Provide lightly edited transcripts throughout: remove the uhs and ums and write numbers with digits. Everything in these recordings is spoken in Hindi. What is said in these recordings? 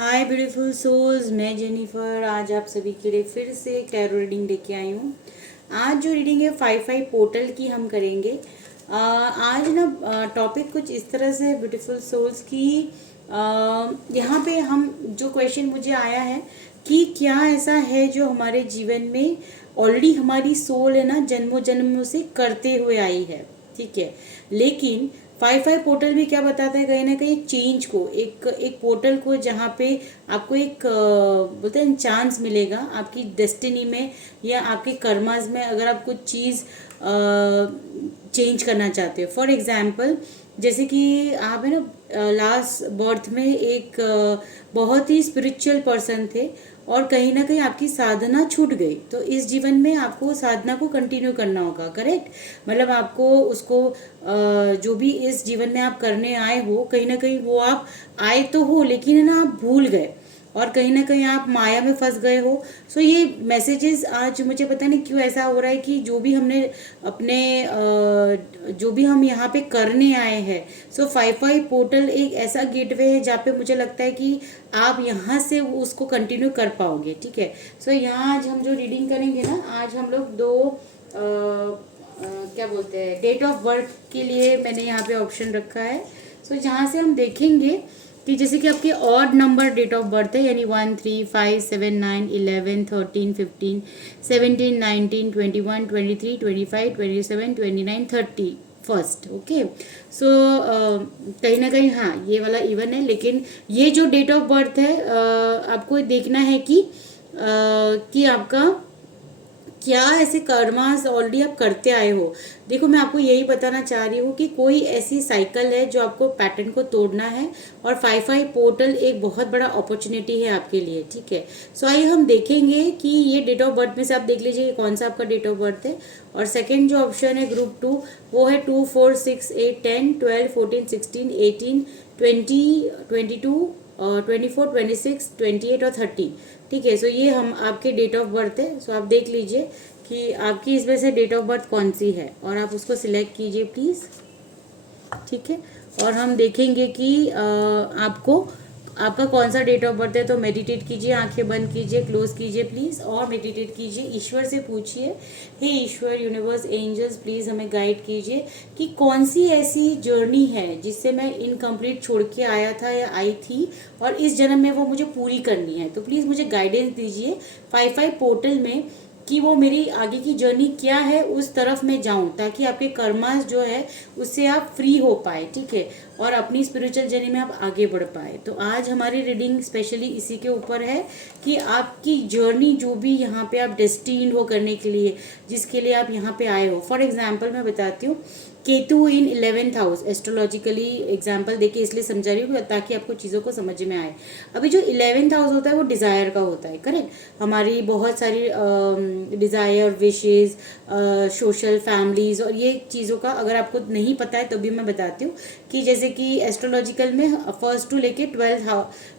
हाय ब्यूटीफुल सोल्स, मैं जेनिफर आज आप सभी के लिए फिर से टैरो रीडिंग लेके आई हूँ। आज जो रीडिंग है 5/5 पोर्टल की हम करेंगे। आज ना टॉपिक कुछ इस तरह से ब्यूटीफुल सोल्स की यहाँ पे हम जो क्वेश्चन मुझे आया है कि क्या ऐसा है जो हमारे जीवन में ऑलरेडी हमारी सोल है ना जन्मों जन्मों से करते हुए आई है, ठीक है। लेकिन 5/5 पोर्टल भी क्या बताता है, कहीं ना कहीं चेंज को, एक एक पोर्टल को जहाँ पे आपको एक बोलते हैं चांस मिलेगा आपकी डेस्टिनी में या आपके कर्मास में, अगर आप कुछ चीज़ चेंज करना चाहते हो। फॉर एग्जाम्पल जैसे कि आप है ना लास्ट बर्थ में एक बहुत ही स्पिरिचुअल पर्सन थे और कहीं ना कहीं आपकी साधना छूट गई, तो इस जीवन में आपको साधना को कंटिन्यू करना होगा, करेक्ट। मतलब आपको उसको जो भी इस जीवन में आप करने आए हो, कहीं ना कहीं वो आप आए तो हो लेकिन है ना आप भूल गए और कहीं ना कहीं आप माया में फंस गए हो। सो ये मैसेजेस आज मुझे पता नहीं क्यों ऐसा हो रहा है कि जो भी हमने अपने जो भी हम यहाँ पे करने आए हैं, सो 5/5 पोर्टल एक ऐसा गेटवे है जहाँ पे मुझे लगता है कि आप यहाँ से उसको कंटिन्यू कर पाओगे, ठीक है। सो यहाँ आज हम जो रीडिंग करेंगे ना, आज हम लोग दो क्या बोलते हैं डेट ऑफ बर्थ के लिए मैंने यहाँ पे ऑप्शन रखा है। सो जहाँ से हम देखेंगे कि जैसे कि आपके odd number date of birth है, यानी 1 3 5 7 9 11 13 15 17 19 21 23 25 27 29 30 फर्स्ट, ओके। सो कहीं ना कहीं हाँ ये वाला इवन है, लेकिन ये जो डेट ऑफ बर्थ है आपको देखना है कि आपका क्या ऐसे कर्मास ऑलरेडी आप करते आए हो। देखो मैं आपको यही बताना चाह रही हूँ कि कोई ऐसी साइकिल है जो आपको पैटर्न को तोड़ना है और 5/5 पोर्टल एक बहुत बड़ा अपॉर्चुनिटी है आपके लिए, ठीक है। सो आइए हम देखेंगे कि ये डेट ऑफ बर्थ में से आप देख लीजिए कौन सा आपका डेट ऑफ बर्थ है। और सेकेंड जो ऑप्शन है ग्रुप 2, वो है 2 4 6 8 10 12 14 16 18 20 22 24 26 28 और 30, ठीक है। सो ये हम आपके डेट ऑफ बर्थ है। सो आप देख लीजिए कि आपकी इसमें से डेट ऑफ बर्थ कौन सी है और आप उसको सिलेक्ट कीजिए प्लीज़, ठीक है। और हम देखेंगे कि आपको आपका कौन सा डेट ऑफ बर्थ है। तो मेडिटेट कीजिए, आंखें बंद कीजिए, क्लोज कीजिए प्लीज़ और मेडिटेट कीजिए। ईश्वर से पूछिए, हे ईश्वर, यूनिवर्स, एंजल्स, प्लीज़ हमें गाइड कीजिए कि कौन सी ऐसी जर्नी है जिससे मैं इनकम्प्लीट छोड़ के आया था या आई थी और इस जन्म में वो मुझे पूरी करनी है। तो प्लीज़ मुझे गाइडेंस दीजिए 5/5 पोर्टल में कि वो मेरी आगे की जर्नी क्या है, उस तरफ मैं जाऊं ताकि आपके कर्मास जो है उससे आप फ्री हो पाए, ठीक है, और अपनी स्पिरिचुअल जर्नी में आप आगे बढ़ पाए। तो आज हमारी रीडिंग स्पेशली इसी के ऊपर है कि आपकी जर्नी जो भी यहाँ पे आप डेस्टिन्ड हो करने के लिए, जिसके लिए आप यहाँ पे आए हो। फॉर एग्जाम्पल मैं बताती हूँ, केतु इन 11th हाउस, एस्ट्रोलॉजिकली एग्जाम्पल देके इसलिए समझा रही हूँ ताकि आपको चीज़ों को समझ में आए। अभी जो 11th हाउस होता है वो डिज़ायर का होता है, करेक्ट। हमारी बहुत सारी डिज़ायर, विशेज़, सोशल, फैमिलीज़ और ये चीज़ों का अगर आपको नहीं पता है तो भी मैं बताती हूँ कि जैसे कि एस्ट्रोलॉजिकल में फर्स्ट टू लेके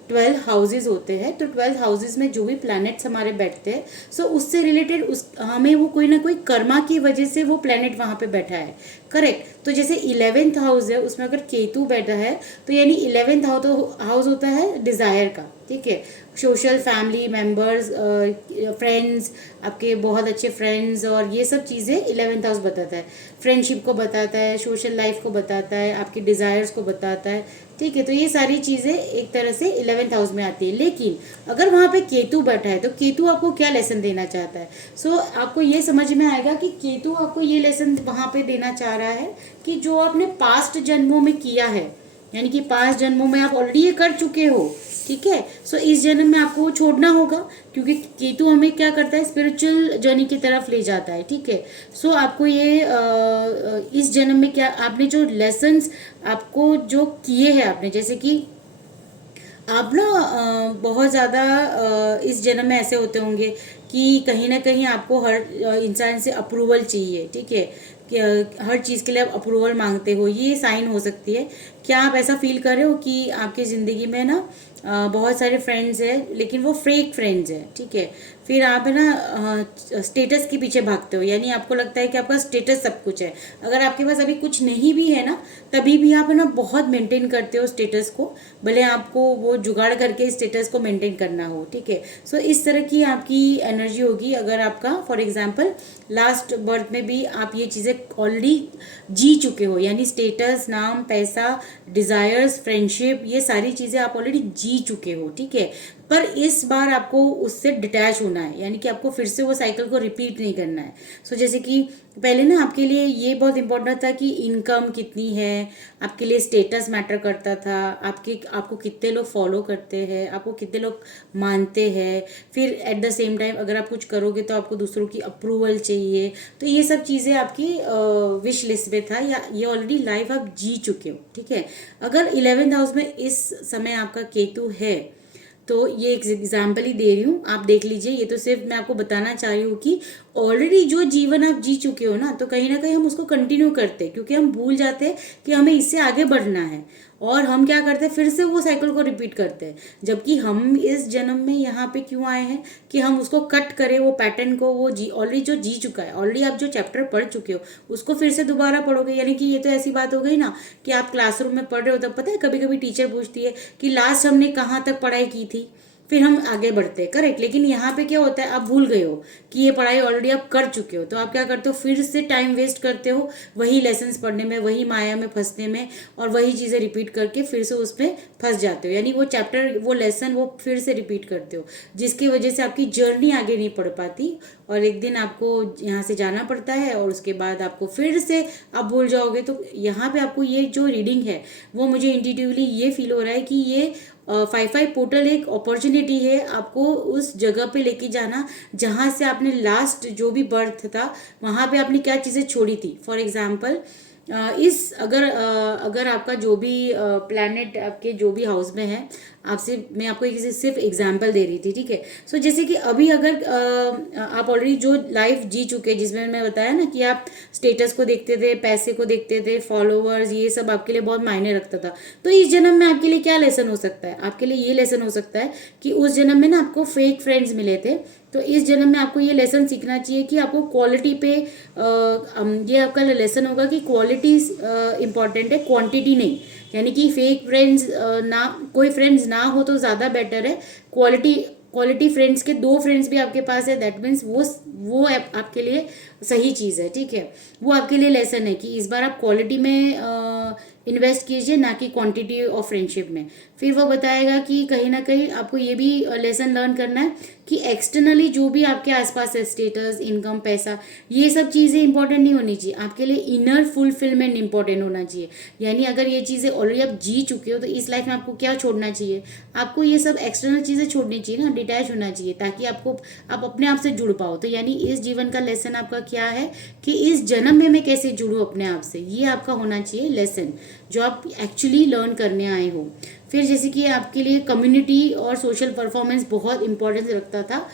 12 हाउसेज होते हैं। तो 12 हाउसेज में जो भी प्लैनेट्स हमारे बैठते हैं, सो उससे रिलेटेड उस हमें वो कोई ना कोई कर्मा की वजह से वो प्लैनेट वहाँ पे बैठा है, करेक्ट। तो जैसे 11th हाउस है उसमें अगर केतु बैठा है तो यानी 11th हाउस होता है डिज़ायर का, ठीक है। सोशल, फैमिली मेम्बर्स, फ्रेंड्स, आपके बहुत अच्छे फ्रेंड्स और ये सब चीज़ें 11th हाउस बताता है। फ्रेंडशिप को बताता है, सोशल लाइफ को बताता है, आपकी डिज़ायर्स को बताता है, ठीक है। तो ये सारी चीज़ें एक तरह से 11th हाउस में आती है। लेकिन अगर वहाँ पे केतु बैठा है तो केतु आपको क्या लेसन देना चाहता है। सो आपको ये समझ में आएगा कि केतु आपको ये लेसन वहाँ पे देना चाह रहा है कि जो आपने पास्ट जन्मों में किया है, यानी कि 5 जन्मों में आप ऑलरेडी ये कर चुके हो, ठीक है। सो इस जन्म में आपको वो छोड़ना होगा क्योंकि केतु हमें क्या करता है, स्पिरिचुअल जर्नी की तरफ ले जाता है, ठीक है। सो आपको ये इस जन्म में क्या आपने जो लेसन्स आपको जो किए हैं आपने, जैसे कि आप ना बहुत ज़्यादा इस जन्म में ऐसे होते होंगे कि कहीं ना कहीं आपको हर इंसान से अप्रूवल चाहिए, ठीक है, कि हर चीज़ के लिए आप अप्रूवल मांगते हो। ये साइन हो सकती है। क्या आप ऐसा फील कर रहे हो कि आपकी ज़िंदगी में ना बहुत सारे फ्रेंड्स हैं लेकिन वो फेक फ्रेंड्स हैं, ठीक है। फिर आप है ना स्टेटस के पीछे भागते हो, यानी आपको लगता है कि आपका स्टेटस सब कुछ है। अगर आपके पास अभी कुछ नहीं भी है ना, तभी भी आप है ना बहुत मेंटेन करते हो स्टेटस को, भले आपको वो जुगाड़ करके स्टेटस को मेंटेन करना हो, ठीक है। सो इस तरह की आपकी एनर्जी होगी। अगर आपका फॉर एग्जांपल लास्ट बर्थ में भी आप ये चीज़ें ऑलरेडी जी चुके हो, यानी स्टेटस, नाम, पैसा, डिज़ायर्स, फ्रेंडशिप, ये सारी चीज़ें आप ऑलरेडी जी चुके हो, ठीक है। पर इस बार आपको उससे डिटैच होना है, यानी कि आपको फिर से वो साइकिल को रिपीट नहीं करना है। सो जैसे कि पहले ना आपके लिए ये बहुत इंपॉर्टेंट था कि इनकम कितनी है, आपके लिए स्टेटस मैटर करता था, आपको कितने लोग फॉलो करते हैं, आपको कितने लोग मानते हैं। फिर एट द सेम टाइम अगर आप कुछ करोगे तो आपको दूसरों की अप्रूवल चाहिए। तो ये सब चीज़ें आपकी विश लिस्ट में था, या ये ऑलरेडी लाइफ आप जी चुके हो, ठीक है। अगर 11th हाउस में इस समय आपका केतु है, तो ये एक एग्जाम्पल ही दे रही हूँ, आप देख लीजिए। ये तो सिर्फ मैं आपको बताना चाह रही हूँ कि ऑलरेडी जो जीवन आप जी चुके हो ना, तो कहीं ना कहीं हम उसको कंटिन्यू करते हैं, क्योंकि हम भूल जाते हैं कि हमें इससे आगे बढ़ना है। और हम क्या करते हैं, फिर से वो साइकिल को रिपीट करते हैं। जबकि हम इस जन्म में यहाँ पे क्यों आए हैं कि हम उसको कट करें, वो पैटर्न को, वो जी ऑलरेडी जो जी चुका है, ऑलरेडी आप जो चैप्टर पढ़ चुके हो उसको फिर से दोबारा पढ़ोगे। यानी कि ये तो ऐसी बात हो गई ना कि आप क्लासरूम में पढ़ रहे हो, तब पता है कभी कभी टीचर पूछती है कि लास्ट हमने कहाँ तक पढ़ाई की थी, फिर हम आगे बढ़ते हैं, करेक्ट। लेकिन यहाँ पे क्या होता है, आप भूल गए हो कि ये पढ़ाई ऑलरेडी आप कर चुके हो, तो आप क्या करते हो, फिर से टाइम वेस्ट करते हो वही लेसन्स पढ़ने में, वही माया में फंसने में, और वही चीज़ें रिपीट करके फिर से उसमें फंस जाते हो। यानी वो चैप्टर, वो लेसन, वो फिर से रिपीट करते हो, जिसकी वजह से आपकी जर्नी आगे नहीं पढ़ पाती, और एक दिन आपको यहाँ से जाना पड़ता है, और उसके बाद आपको फिर से आप भूल जाओगे। तो यहाँ पे आपको ये जो रीडिंग है, वो मुझे इंट्यूटिवली ये फील हो रहा है कि ये 5/5 पोर्टल एक अपॉर्चुनिटी है आपको उस जगह पे लेके जाना जहाँ से आपने लास्ट जो भी बर्थ था वहाँ पे आपने क्या चीज़ें छोड़ी थी। फॉर एग्जांपल इस अगर आपका जो भी प्लैनेट आपके जो भी हाउस में है, आपसे मैं आपको एक सिर्फ एग्जांपल दे रही थी, ठीक है। सो जैसे कि अभी अगर आप ऑलरेडी जो लाइफ जी चुके, जिसमें मैं बताया ना कि आप स्टेटस को देखते थे, पैसे को देखते थे, फॉलोवर्स, ये सब आपके लिए बहुत मायने रखता था। तो इस जन्म में आपके लिए क्या लेसन हो सकता है, आपके लिए ये लेसन हो सकता है कि उस जन्म में ना आपको फेक फ्रेंड्स मिले थे, तो इस जन्म में आपको ये लेसन सीखना चाहिए कि आपको क्वालिटी पे ये आपका लेसन होगा कि क्वालिटी इंपॉर्टेंट है, क्वांटिटी नहीं। यानी कि फेक फ्रेंड्स ना, कोई फ्रेंड्स ना हो तो ज़्यादा बेटर है। क्वालिटी क्वालिटी फ्रेंड्स के 2 फ्रेंड्स भी आपके पास है, दैट मीन्स वो आपके लिए सही चीज़ है, ठीक है। वो आपके लिए लेसन है कि इस बार आप क्वालिटी में इन्वेस्ट कीजिए, ना कि क्वांटिटी ऑफ फ्रेंडशिप में। फिर वो बताएगा कि कहीं ना कहीं आपको ये भी लेसन लर्न करना है कि एक्सटर्नली जो भी आपके आसपास है, स्टेटस, इनकम, पैसा, ये सब चीज़ें इंपॉर्टेंट नहीं होनी चाहिए, आपके लिए इनर फुलफिलमेंट इंपॉर्टेंट होना चाहिए। यानी अगर ये चीज़ें ऑलरेडी आप जी चुके हो, तो इस लाइफ में आपको क्या छोड़ना चाहिए, आपको ये सब एक्सटर्नल चीज़ें छोड़नी चाहिए ना, डिटैच होना चाहिए, ताकि आप अपने आप से जुड़ पाओ। तो यानी इस जीवन का लेसन आपका क्या है कि इस जन्म में मैं कैसे जुड़ूँ अपने आप से, ये आपका होना चाहिए लेसन, जो आप एक्चुअली लर्न करने आए हो। फिर जैसे कि आपके लिए कम्युनिटी और सोशल परफॉर्मेंस बहुत इंपॉर्टेंस रखता था,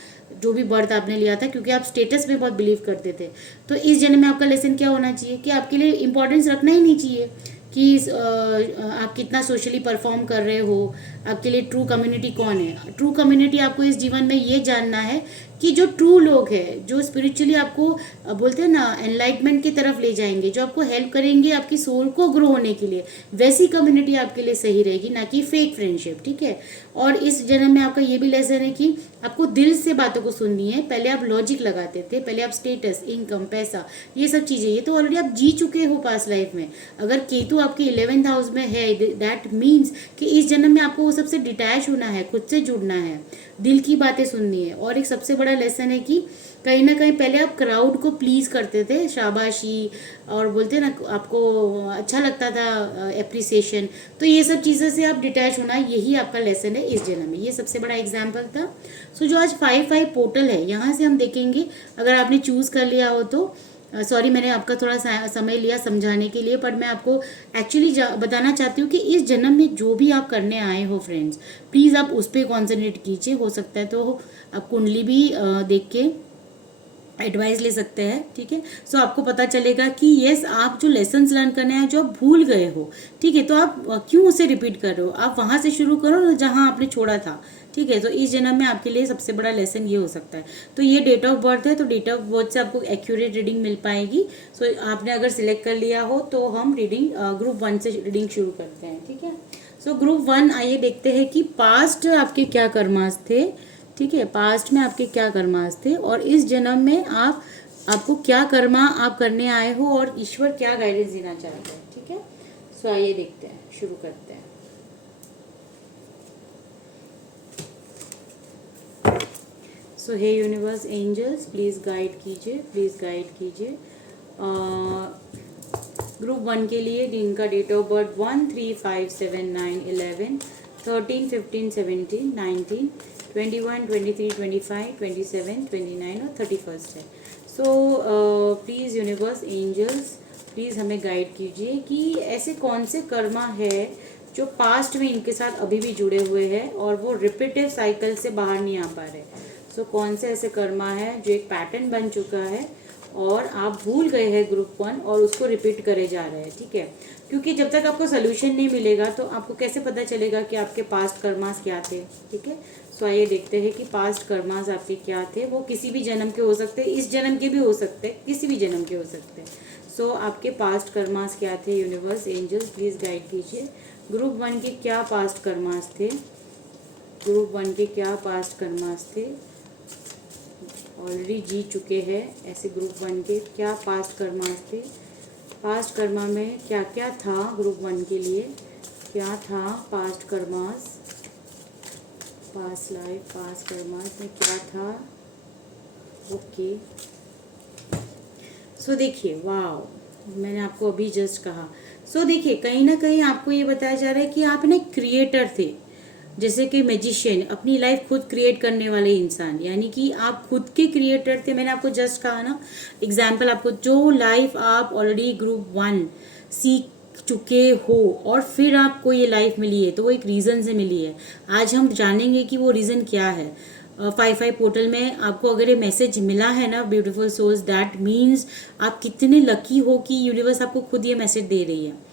जो भी बर्थ आपने लिया था, क्योंकि आप स्टेटस में बहुत बिलीव करते थे। तो इस जन्म में आपका लेसन क्या होना चाहिए कि आपके लिए इंपॉर्टेंस रखना ही नहीं चाहिए कि आप कितना सोशली परफॉर्म कर रहे हो, आपके लिए ट्रू कम्युनिटी कौन है। ट्रू कम्युनिटी आपको इस जीवन में ये जानना है कि जो ट्रू लोग हैं, जो स्पिरिचुअली आपको बोलते हैं ना एनलाइटमेंट की तरफ ले जाएंगे, जो आपको हेल्प करेंगे आपकी सोल को ग्रो होने के लिए, वैसी कम्युनिटी आपके लिए सही रहेगी, ना कि फेक फ्रेंडशिप, ठीक है। और इस जन्म में आपका ये भी लेसन है कि आपको दिल से बातों को सुननी है। पहले आप लॉजिक लगाते थे, पहले आप स्टेटस, इनकम, पैसा, ये सब चीज़ें, ये तो ऑलरेडी आप जी चुके हो पास लाइफ में। अगर केतु आपके 11th हाउस में है, दैट मीन्स कि इस जन्म में आपको वो सबसे डिटैच होना है, खुद से जुड़ना है, दिल की बातें सुननी है। और एक सबसे बड़ा लेसन है कि कहीं ना कहीं पहले आप क्राउड को प्लीज करते थे, शाबाशी और बोलते ना आपको अच्छा लगता था, एप्रिसिएशन। तो ये सब चीज़ों से आप डिटैच होना, यही आपका लेसन है इस जन्म में। ये सबसे बड़ा एग्जाम्पल था। सो जो आज 5/5 पोर्टल है, यहाँ से हम देखेंगे, अगर आपने चूज़ कर लिया हो तो सॉरी मैंने आपका थोड़ा समय लिया समझाने के लिए, पर मैं आपको एक्चुअली बताना चाहती हूँ कि इस जन्म में जो भी आप करने आए हो फ्रेंड्स, प्लीज़ आप उस पर कॉन्सेंट्रेट कीजिए। हो सकता है तो आप कुंडली भी देख के एडवाइस ले सकते हैं, ठीक है। सो आपको पता चलेगा कि यस, आप जो लेसन्स लर्न करने हैं जो आप भूल गए हो, ठीक है, तो आप क्यों उसे रिपीट कर रहे हो, आप वहाँ से शुरू करो ना जहाँ आपने छोड़ा था, ठीक है। तो इस जन्म में आपके लिए सबसे बड़ा लेसन ये हो सकता है। तो ये डेट ऑफ बर्थ है, तो डेट ऑफ बर्थ से आपको एक्यूरेट रीडिंग मिल पाएगी। सो आपने अगर सिलेक्ट कर लिया हो तो हम रीडिंग ग्रुप 1 से रीडिंग शुरू करते हैं, ठीक है। सो ग्रुप 1 आइए देखते हैं कि पास्ट आपके क्या कर्मास थे, ठीक है, पास्ट में आपके क्या कर्मास थे और इस जन्म में आपको क्या कर्मा आप करने आए हो और ईश्वर क्या गाइडेंस देना चाहते हैं, ठीक है। सो आइए देखते हैं, शुरू करते हैं। सो हे यूनिवर्स एंजल्स, प्लीज़ गाइड कीजिए, प्लीज़ गाइड कीजिए। ग्रुप 1 के लिए जिनका डेट ऑफ बर्थ 1, 3, 5, 7, 9, 11, 13, 15, 17, 19, 21, 23, 25, 27, 29 और 31 है। So please universe angels, please हमें गाइड कीजिए कि ऐसे कौन से कर्मा है जो पास्ट में इनके साथ अभी भी जुड़े हुए हैं और वो रिपीटिव साइकिल से बाहर नहीं आ पा रहे। सो कौन से ऐसे कर्मा है जो एक पैटर्न बन चुका है और आप भूल गए हैं ग्रुप 1 और उसको रिपीट करे जा रहे हैं, ठीक है। क्योंकि जब तक आपको सोल्यूशन नहीं मिलेगा तो आपको कैसे पता चलेगा कि आपके पास्ट कर्मास क्या थे, ठीक है। सो आइए देखते हैं कि पास्ट कर्मास आपके क्या थे। वो किसी भी जन्म के हो सकते हैं, इस जन्म के भी हो सकते हैं, किसी भी जन्म के हो सकते हैं। सो आपके पास्ट कर्मास क्या थे यूनिवर्स एंजल्स, प्लीज़ गाइड कीजिए। ग्रुप 1 के क्या पास्ट कर्मास थे, ग्रुप 1 के क्या पास्ट कर्मास थे, ऑलरेडी जी चुके हैं ऐसे ग्रुप 1 के क्या पास्ट कर्मास थे, पास्ट कर्मा में क्या क्या था ग्रुप 1 के लिए, क्या था past karmas, past life past karmas में क्या था। ओके, सो देखिए, वाह, मैंने आपको अभी जस्ट कहा। सो देखिए, कहीं ना कहीं आपको ये बताया जा रहा है कि आप ना क्रिएटर थे, जैसे कि मैजिशियन, अपनी लाइफ खुद क्रिएट करने वाले इंसान, यानी कि आप खुद के क्रिएटर थे। मैंने आपको जस्ट कहा ना एग्जाम्पल, आपको जो लाइफ आप ऑलरेडी ग्रुप 1 सीख चुके हो और फिर आपको ये लाइफ मिली है तो वो एक रीज़न से मिली है। आज हम जानेंगे कि वो रीज़न क्या है। 5-5 पोर्टल में आपको अगर ये मैसेज मिला है ना, ब्यूटीफुल सोल्स, दैट मीन्स आप कितने लकी हो कि यूनिवर्स आपको खुद ये मैसेज दे रही है।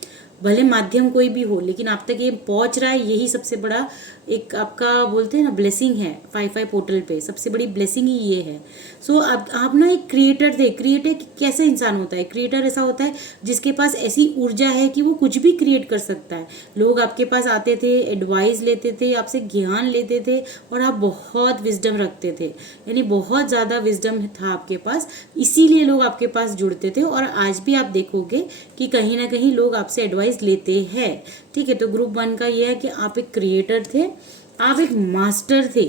भले माध्यम कोई भी हो लेकिन आप तक ये पहुंच रहा है, यही सबसे बड़ा एक आपका बोलते हैं ना ब्लेसिंग है। 5-5 पोर्टल पे सबसे बड़ी ब्लेसिंग ही ये है। सो आप ना एक क्रिएटर थे। क्रिएटर कैसे इंसान होता है, क्रिएटर ऐसा होता है जिसके पास ऐसी ऊर्जा है कि वो कुछ भी क्रिएट कर सकता है। लोग आपके पास आते थे, एडवाइस लेते थे, आपसे ज्ञान लेते थे और आप बहुत विजडम रखते थे, यानी बहुत ज़्यादा विजडम था आपके पास, इसीलिए लोग आपके पास जुड़ते थे। और आज भी आप देखोगे कि कहीं ना कहीं लोग आपसे एडवाइस लेते हैं, ठीक है। तो ग्रुप 1 का ये है कि आप एक क्रिएटर थे, आप एक मास्टर थे।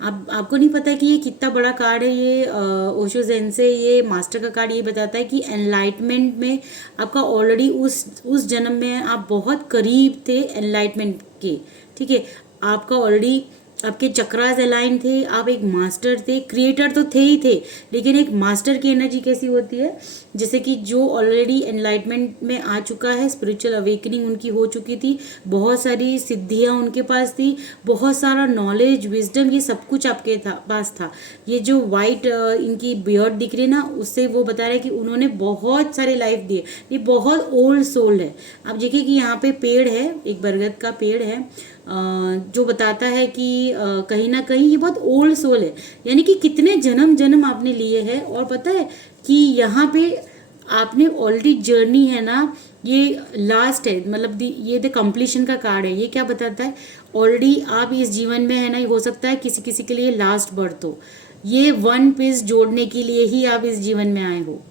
आपको नहीं पता कि ये कितना बड़ा कार्ड है। ये ओशो ज़ेन से ये मास्टर का कार्ड ये बताता है कि एनलाइटमेंट में आपका ऑलरेडी उस जन्म में आप बहुत करीब थे एनलाइटमेंट के, ठीक है। आपका ऑलरेडी आपके चक्रास अलाइन थे, आप एक मास्टर थे, क्रिएटर तो थे ही थे, लेकिन एक मास्टर की एनर्जी कैसी होती है, जैसे कि जो ऑलरेडी एनलाइटमेंट में आ चुका है, स्पिरिचुअल अवेकनिंग उनकी हो चुकी थी, बहुत सारी सिद्धियां उनके पास थी, बहुत सारा नॉलेज, विजडम, ये सब कुछ आपके पास था। ये जो वाइट इनकी बियर्ड दिख रही है ना, उससे वो बता रहे हैं कि उन्होंने बहुत सारे लाइफ दिए। ये बहुत ओल्ड सोल है। आप देखिए कि यहाँ पे पेड़ है, एक बरगद का पेड़ है, जो बताता है कि कहीं ना कहीं ये बहुत ओल्ड सोल है, यानी कि कितने जन्म जन्म आपने लिए हैं। और पता है कि यहाँ पे आपने ऑलरेडी जर्नी है ना, ये लास्ट है, मतलब ये द कंप्लीशन का कार्ड है। ये क्या बताता है, ऑलरेडी आप इस जीवन में है ना, हो सकता है किसी किसी के लिए लास्ट बर्थ हो, ये 1 पीस जोड़ने के लिए ही आप इस जीवन में आए हो।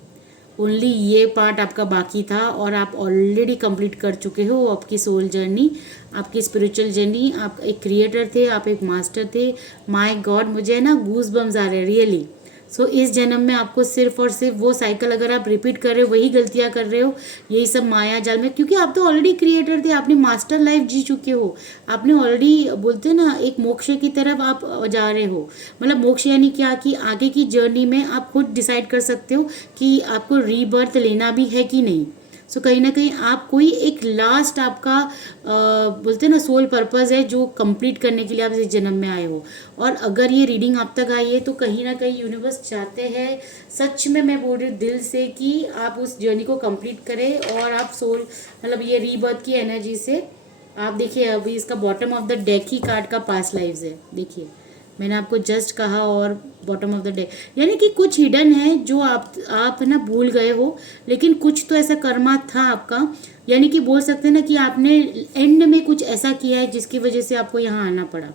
ओनली ये पार्ट आपका बाकी था और आप ऑलरेडी कंप्लीट कर चुके हो आपकी सोल जर्नी, आपकी स्पिरिचुअल जर्नी। आप एक क्रिएटर थे, आप एक मास्टर थे। माय गॉड, मुझे है ना गूज बम्स आ रहे हैं रियली। सो इस जन्म में आपको सिर्फ और सिर्फ वो साइकिल अगर आप रिपीट कर रहे हो, वही गलतियां कर रहे हो, यही सब माया जाल में, क्योंकि आप तो ऑलरेडी क्रिएटर थे, आपने मास्टर लाइफ जी चुके हो, आपने ऑलरेडी बोलते हैं ना एक मोक्ष की तरफ आप जा रहे हो। मतलब मोक्ष यानी क्या कि आगे की जर्नी में आप खुद डिसाइड कर सकते हो कि आपको रीबर्थ लेना भी है कि नहीं। सो कहीं ना कहीं आप कोई एक लास्ट आपका बोलते हैं ना सोल पर्पस है जो कंप्लीट करने के लिए आप इस जन्म में आए हो। और अगर ये रीडिंग आप तक आई है तो कहीं ना कहीं यूनिवर्स चाहते हैं, सच में मैं बोल रही हूँ दिल से, कि आप उस जर्नी को कंप्लीट करें और आप सोल मतलब ये रीबर्थ की एनर्जी से। आप देखिए अभी इसका bottom of the deck he card का पास्ट लाइव्स है, देखिए मैंने आपको जस्ट कहा, और बॉटम ऑफ द डेक यानी कि कुछ हिडन है जो आप ना भूल गए हो, लेकिन कुछ तो ऐसा कर्मा था आपका, यानी कि बोल सकते हैं ना कि आपने एंड में कुछ ऐसा किया है जिसकी वजह से आपको यहाँ आना पड़ा।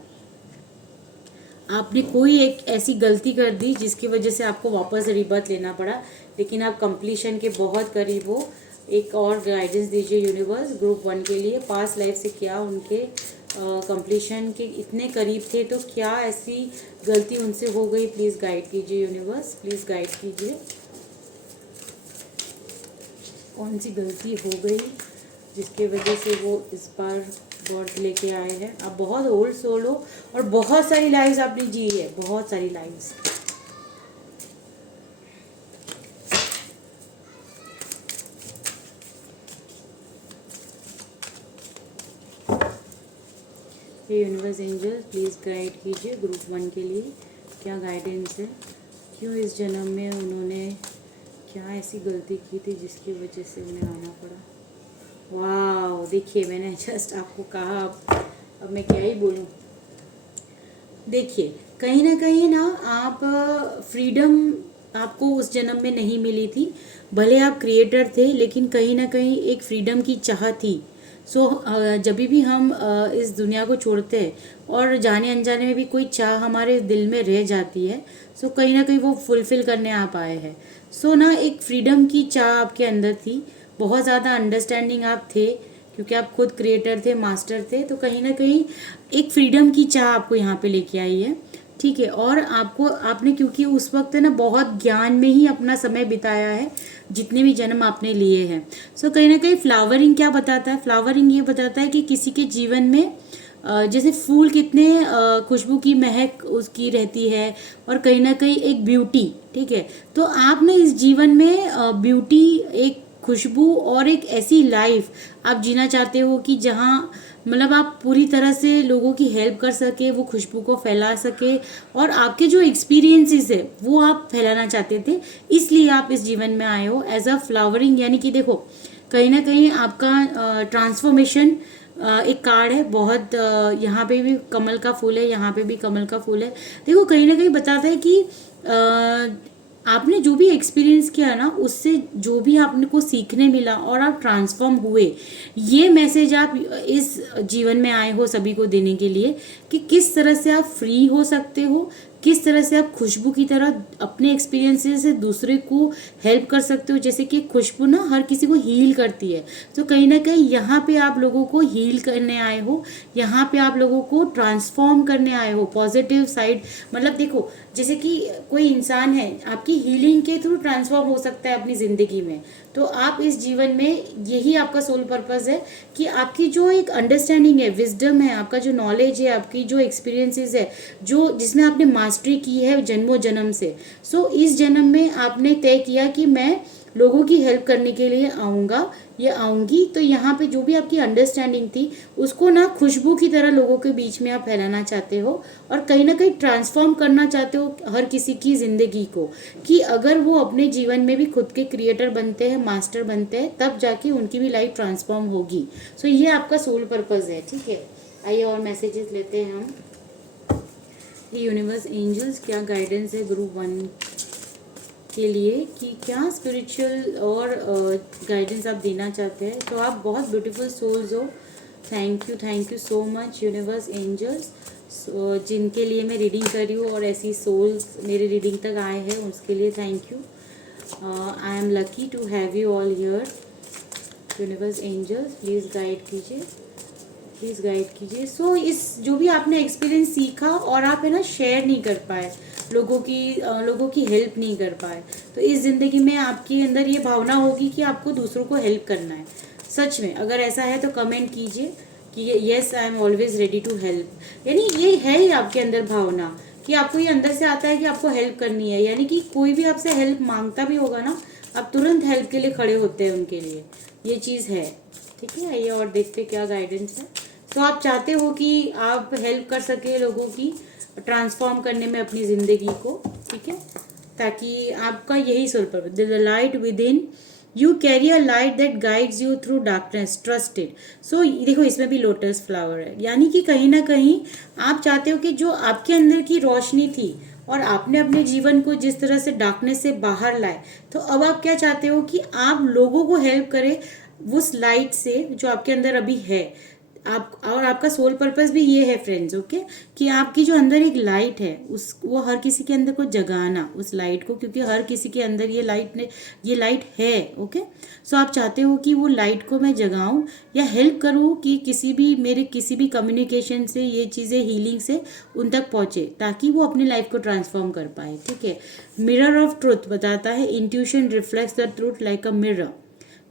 आपने कोई एक ऐसी गलती कर दी जिसकी वजह से आपको वापस रिबर्थ लेना पड़ा, लेकिन आप कंप्लीशन के बहुत करीब हो। एक और गाइडेंस दीजिए यूनिवर्स ग्रुप 1 के लिए, पास्ट लाइफ से क्या उनके कंप्लीशन के इतने करीब थे तो क्या ऐसी गलती उनसे हो गई, प्लीज़ गाइड कीजिए यूनिवर्स, प्लीज़ गाइड कीजिए कौन सी गलती हो गई जिसके वजह से वो इस बार बर्थ लेके आए हैं। आप बहुत ओल्ड सोल हो और बहुत सारी लाइव्स आपने जी है, बहुत सारी लाइव्स। ये यूनिवर्स एंजल प्लीज़ गाइड कीजिए ग्रुप 1 के लिए, क्या गाइडेंस है, क्यों इस जन्म में उन्होंने क्या ऐसी गलती की थी जिसकी वजह से उन्हें आना पड़ा। वाह देखिए मैंने जस्ट आपको कहा, अब मैं क्या ही बोलूँ। देखिए कहीं ना आप फ्रीडम आपको उस जन्म में नहीं मिली थी, भले आप क्रिएटर थे लेकिन कहीं ना कहीं एक फ्रीडम की चाह थी। सो जब भी हम इस दुनिया को छोड़ते हैं और जाने अनजाने में भी कोई चाह हमारे दिल में रह जाती है, सो कहीं ना कहीं वो फुलफ़िल करने आप आए हैं। सो ना एक फ्रीडम की चाह आपके अंदर थी, बहुत ज़्यादा अंडरस्टैंडिंग आप थे क्योंकि आप खुद क्रिएटर थे, मास्टर थे, तो कहीं ना कहीं एक फ्रीडम की चाह आपको यहाँ पे लेके आई है, ठीक है। और आपने क्योंकि उस वक्त है ना बहुत ज्ञान में ही अपना समय बिताया है जितने भी जन्म आपने लिए हैं। सो कहीं ना कहीं फ्लावरिंग क्या बताता है, फ्लावरिंग ये बताता है कि किसी के जीवन में जैसे फूल कितने खुशबू की महक उसकी रहती है और कहीं ना कहीं एक ब्यूटी, ठीक है। तो आपने इस जीवन में ब्यूटी, एक खुशबू और एक ऐसी लाइफ आप जीना चाहते हो कि जहाँ मतलब आप पूरी तरह से लोगों की हेल्प कर सके, वो खुशबू को फैला सके, और आपके जो एक्सपीरियंसेस है वो आप फैलाना चाहते थे, इसलिए आप इस जीवन में आए हो एज अ फ्लावरिंग। यानी कि देखो कहीं ना कहीं आपका ट्रांसफॉर्मेशन एक कार्ड है, बहुत यहाँ पे भी कमल का फूल है, यहाँ पे भी कमल का फूल है। देखो कहीं ना कहीं बताता है कि आपने जो भी एक्सपीरियंस किया ना उससे जो भी आपने को सीखने मिला और आप ट्रांसफॉर्म हुए, ये मैसेज आप इस जीवन में आए हो सभी को देने के लिए कि किस तरह से आप फ्री हो सकते हो, किस तरह से आप खुशबू की तरह अपने एक्सपीरियंसेस से दूसरे को हेल्प कर सकते हो। जैसे कि खुशबू ना हर किसी को हील करती है, तो कहीं ना कहीं यहाँ पे आप लोगों को हील करने आए हो, यहाँ पे आप लोगों को ट्रांसफॉर्म करने आए हो पॉजिटिव साइड। मतलब देखो जैसे कि कोई इंसान है आपकी हीलिंग के थ्रू ट्रांसफॉर्म हो सकता है अपनी ज़िंदगी में, तो आप इस जीवन में यही आपका सोल पर्पस है कि आपकी जो एक अंडरस्टैंडिंग है, विजडम है, आपका जो नॉलेज है, आपकी जो एक्सपीरियंसेस है, जो जिसमें आपने मास्टरी की है जन्मों जन्म से, सो इस जन्म में आपने तय किया कि मैं लोगों की हेल्प करने के लिए आऊँगा या आऊँगी। तो यहाँ पे जो भी आपकी अंडरस्टैंडिंग थी उसको ना खुशबू की तरह लोगों के बीच में आप फैलाना चाहते हो और कहीं ना कहीं ट्रांसफॉर्म करना चाहते हो हर किसी की ज़िंदगी को, कि अगर वो अपने जीवन में भी खुद के क्रिएटर बनते हैं, मास्टर बनते हैं, तब जाके उनकी भी लाइफ ट्रांसफॉर्म होगी। सो ये आपका सोल पर्पज़ है, ठीक है। आइए और मैसेजेस लेते हैं हम। यूनिवर्स एंजल्स क्या गाइडेंस है ग्रुप 1 के लिए, कि क्या स्पिरिचुअल और गाइडेंस आप देना चाहते हैं। तो आप बहुत ब्यूटीफुल सोल्स हो, thank you so much universe angels, जिनके लिए मैं रीडिंग कर रही हूँ और ऐसी सोल्स मेरे रीडिंग तक आए हैं उसके लिए thank you. I am lucky to have you all here. Universe angels please guide कीजिए, प्लीज़ गाइड कीजिए। सो इस जो भी आपने एक्सपीरियंस सीखा और आप है ना शेयर नहीं कर पाए, लोगों की हेल्प नहीं कर पाए, तो इस ज़िंदगी में आपके अंदर ये भावना होगी कि आपको दूसरों को हेल्प करना है। सच में अगर ऐसा है तो कमेंट कीजिए कि yes I am always ready to help. यानी ये है ही आपके अंदर भावना कि आपको ये अंदर से आता है कि आपको हेल्प करनी है, यानी कि कोई भी आपसे हेल्प मांगता भी होगा ना, आप तुरंत हेल्प के लिए खड़े होते हैं उनके लिए, ये चीज़ है। ठीक है, आइए और देखते क्या गाइडेंस है। तो आप चाहते हो कि आप हेल्प कर सके लोगों की ट्रांसफॉर्म करने में अपनी ज़िंदगी को, ठीक है, ताकि आपका यही soul purpose, the light within you carry a light that guides you through darkness trusted. So देखो इसमें भी लोटस फ्लावर है, यानी कि कहीं ना कहीं आप चाहते हो कि जो आपके अंदर की रोशनी थी और आपने अपने जीवन को जिस तरह से डार्कनेस से बाहर लाए, तो अब आप क्या चाहते हो कि आप लोगों को हेल्प करें उस लाइट से जो आपके अंदर अभी है। आप और आपका सोल पर्पस भी ये है फ्रेंड्स, ओके, कि आपकी जो अंदर एक लाइट है उस वो हर किसी के अंदर को जगाना उस लाइट को, क्योंकि हर किसी के अंदर ये लाइट है, ओके। सो आप चाहते हो कि वो लाइट को मैं जगाऊं या हेल्प करूं कि मेरे किसी भी कम्युनिकेशन से ये चीज़ें हीलिंग से उन तक पहुंचे, ताकि वो अपनी लाइफ को ट्रांसफॉर्म कर पाए। ठीक है, मिरर ऑफ ट्रुथ बताता है intuition reflects the truth like a mirror,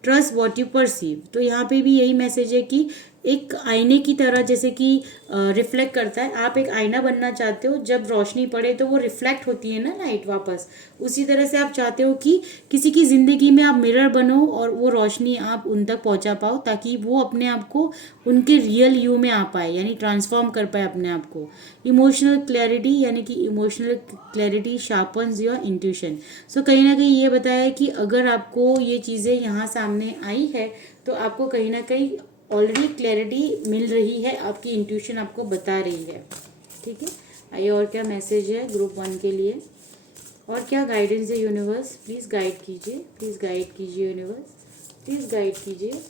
trust what you perceive. तो यहाँ पे भी यही मैसेज है कि एक आईने की तरह जैसे कि रिफ्लेक्ट करता है, आप एक आईना बनना चाहते हो, जब रोशनी पड़े तो वो रिफ्लेक्ट होती है ना लाइट वापस, उसी तरह से आप चाहते हो कि किसी की ज़िंदगी में आप मिरर बनो और वो रोशनी आप उन तक पहुंचा पाओ, ताकि वो अपने आप को उनके रियल यू में आ पाए, यानी ट्रांसफॉर्म कर पाए अपने आप को। इमोशनल क्लैरिटी, यानी कि emotional clarity sharpens your intuition. So कहीं ना कहीं ये बताया है कि अगर आपको ये चीज़ें यहाँ सामने आई है तो आपको कहीं ना कहीं ऑलरेडी क्लैरिटी मिल रही है, आपकी इंट्यूशन आपको बता रही है। ठीक है, आइए और क्या मैसेज है ग्रुप 1 के लिए, और क्या गाइडेंस है यूनिवर्स, प्लीज़ गाइड कीजिए, प्लीज़ गाइड कीजिए यूनिवर्स, प्लीज़ गाइड कीजिए।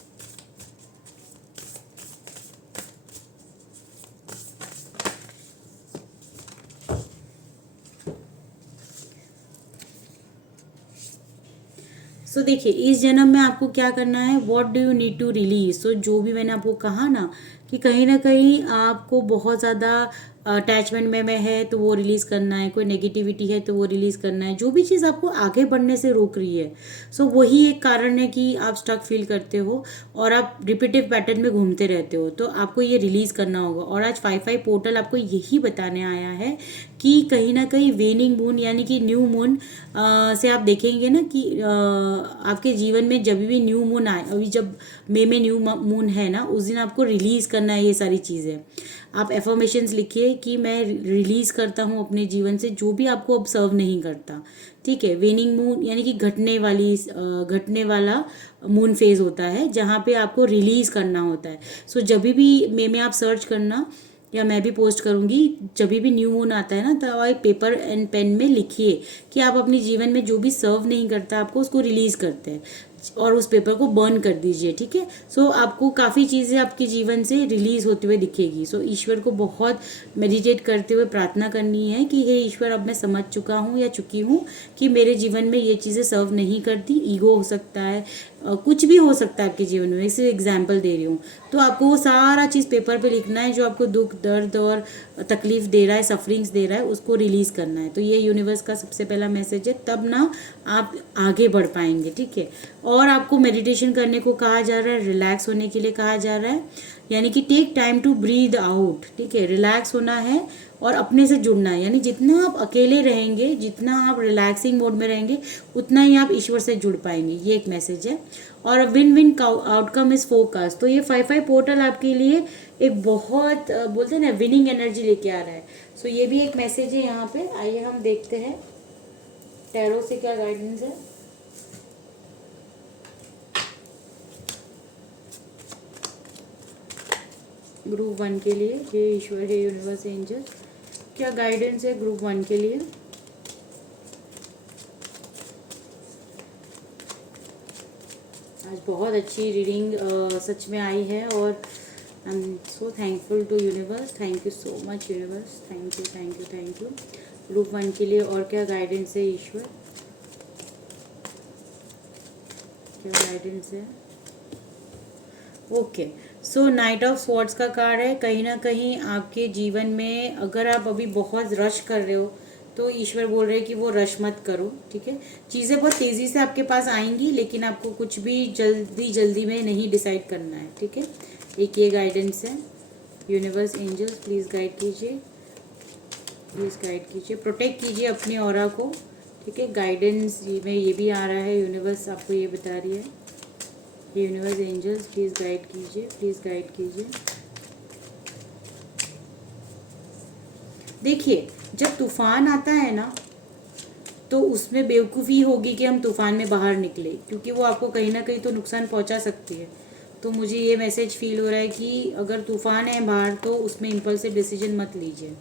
सो देखिए इस जन्म में आपको क्या करना है, what do you need to release. So जो भी मैंने आपको कहा ना कि कहीं ना कहीं आपको बहुत ज़्यादा अटैचमेंट में है तो वो रिलीज़ करना है, कोई नेगेटिविटी है तो वो रिलीज़ करना है, जो भी चीज़ आपको आगे बढ़ने से रोक रही है। सो वही एक कारण है कि आप स्टक फील करते हो और आप रिपीटिव पैटर्न में घूमते रहते हो, तो आपको ये रिलीज़ करना होगा। और आज 5/5 पोर्टल आपको यही बताने आया है कि कहीं ना कहीं वेनिंग मून यानी कि न्यू मून से आप देखेंगे ना कि आपके जीवन में जब भी न्यू मून आए, अभी जब मई में न्यू मून है ना, उस दिन आपको रिलीज़ करना है ये सारी चीज़ें। आप एफर्मेशंस लिखिए कि मैं रिलीज़ करता हूँ अपने जीवन से जो भी आपको अब सर्व नहीं करता। ठीक है, वेनिंग मून यानी कि घटने वाला मून फेज होता है जहाँ पे आपको रिलीज़ करना होता है। सो जब भी मई में आप सर्च करना या मैं भी पोस्ट करूँगी, जब भी न्यू मून आता है ना तो आप पेपर एंड पेन में लिखिए कि आप अपने जीवन में जो भी सर्व नहीं करता आपको उसको रिलीज़ करते हैं और उस पेपर को बर्न कर दीजिए। ठीक है, सो आपको काफ़ी चीज़ें आपके जीवन से रिलीज़ होते हुए दिखेगी। सो ईश्वर को बहुत मेडिटेट करते हुए प्रार्थना करनी है कि हे ईश्वर, अब मैं समझ चुका हूँ या चुकी हूँ कि मेरे जीवन में ये चीज़ें सर्व नहीं करती। ईगो हो सकता है, कुछ भी हो सकता है आपके जीवन में, इसे एग्जाम्पल दे रही हूँ। तो आपको वो सारा चीज़ पेपर पे लिखना है जो आपको दुख दर्द और तकलीफ दे रहा है, सफरिंग्स दे रहा है, उसको रिलीज़ करना है। तो ये यूनिवर्स का सबसे पहला मैसेज है, तब ना आप आगे बढ़ पाएंगे। ठीक है, और आपको मेडिटेशन करने को कहा जा रहा है, रिलैक्स होने के लिए कहा जा रहा है, यानी कि take time to breathe out. ठीक है, रिलैक्स होना है और अपने से जुड़ना है, यानी जितना आप अकेले रहेंगे, जितना आप रिलैक्सिंग मोड में रहेंगे, उतना ही आप ईश्वर से जुड़ पाएंगे। ये एक मैसेज है। और win win outcome is focus. तो ये 5/5 पोर्टल आपके लिए एक बहुत बोलते हैं ना विनिंग एनर्जी लेके आ रहा है। सो ये भी एक मैसेज है यहाँ पे। आइए हम देखते हैं टैरो से क्या गाइडेंस है। ग्रुप 1 के लिए, हे ईश्वर, हे यूनिवर्स, एंजल, क्या गाइडेंस है ग्रुप 1 के लिए। आज बहुत अच्छी रीडिंग सच में आई है और I am so thankful to universe. Thank you so much universe, thank you thank you thank you. Group 1 के लिए और क्या गाइडेंस है ईश्वर, क्या गाइडेंस है। Okay, so night of swords का कार्ड है। कहीं ना कहीं आपके जीवन में अगर आप अभी बहुत रश कर रहे हो तो ईश्वर बोल रहे हैं कि वो रश मत करो। ठीक है, चीज़ें बहुत तेज़ी से आपके पास आएंगी, लेकिन आपको कुछ भी जल्दी में नहीं डिसाइड करना है। ठीक है, एक ये गाइडेंस है। यूनिवर्स, एंजल्स, प्लीज़ गाइड कीजिए, प्लीज़ गाइड कीजिए, प्रोटेक्ट कीजिए अपनी ऑरा को। ठीक है। गाइडेंस में ये भी आ रहा है, यूनिवर्स आपको ये बता रही है, यूनिवर्स एंजल्स प्लीज़ गाइड कीजिए, प्लीज़ गाइड कीजिए। देखिए, जब तूफान आता है ना तो उसमें बेवकूफ़ी होगी कि हम तूफान में बाहर निकले, क्योंकि वो आपको कहीं ना कहीं तो नुकसान पहुंचा सकती है। तो मुझे ये मैसेज फील हो रहा है कि अगर तूफान है बाहर तो उसमें इम्पल्सिव डिसीजन मत लीजिए।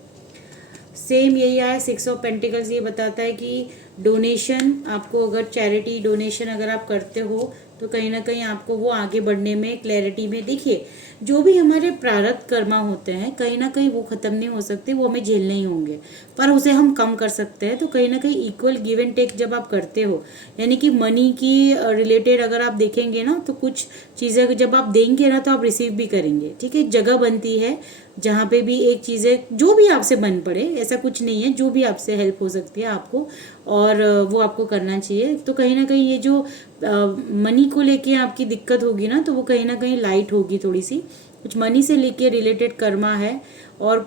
सेम यही आया, 6 ऑफ पेंटिकल्स ये बताता है कि डोनेशन, आपको अगर चैरिटी डोनेशन अगर आप करते हो तो कहीं ना कहीं आपको वो आगे बढ़ने में, क्लैरिटी में, देखिए जो भी हमारे प्रारब्ध कर्मा होते हैं कहीं ना कहीं वो ख़त्म नहीं हो सकते, वो हमें झेलने ही होंगे, पर उसे हम कम कर सकते हैं। तो कहीं ना कहीं इक्वल गिव एंड टेक जब आप करते हो, यानी कि मनी की रिलेटेड अगर आप देखेंगे ना तो कुछ चीज़ें जब आप देंगे ना तो आप रिसीव भी करेंगे। ठीक है, जगह बनती है जहाँ पे भी एक चीज़ें जो भी आपसे बन पड़े, ऐसा कुछ नहीं है, जो भी आपसे हेल्प हो सकती है आपको, और वो आपको करना चाहिए। तो कहीं ना कहीं ये जो मनी को लेके आपकी दिक्कत होगी ना तो वो कहीं ना कहीं लाइट होगी थोड़ी सी, कुछ मनी से लेके रिलेटेड कर्मा है। और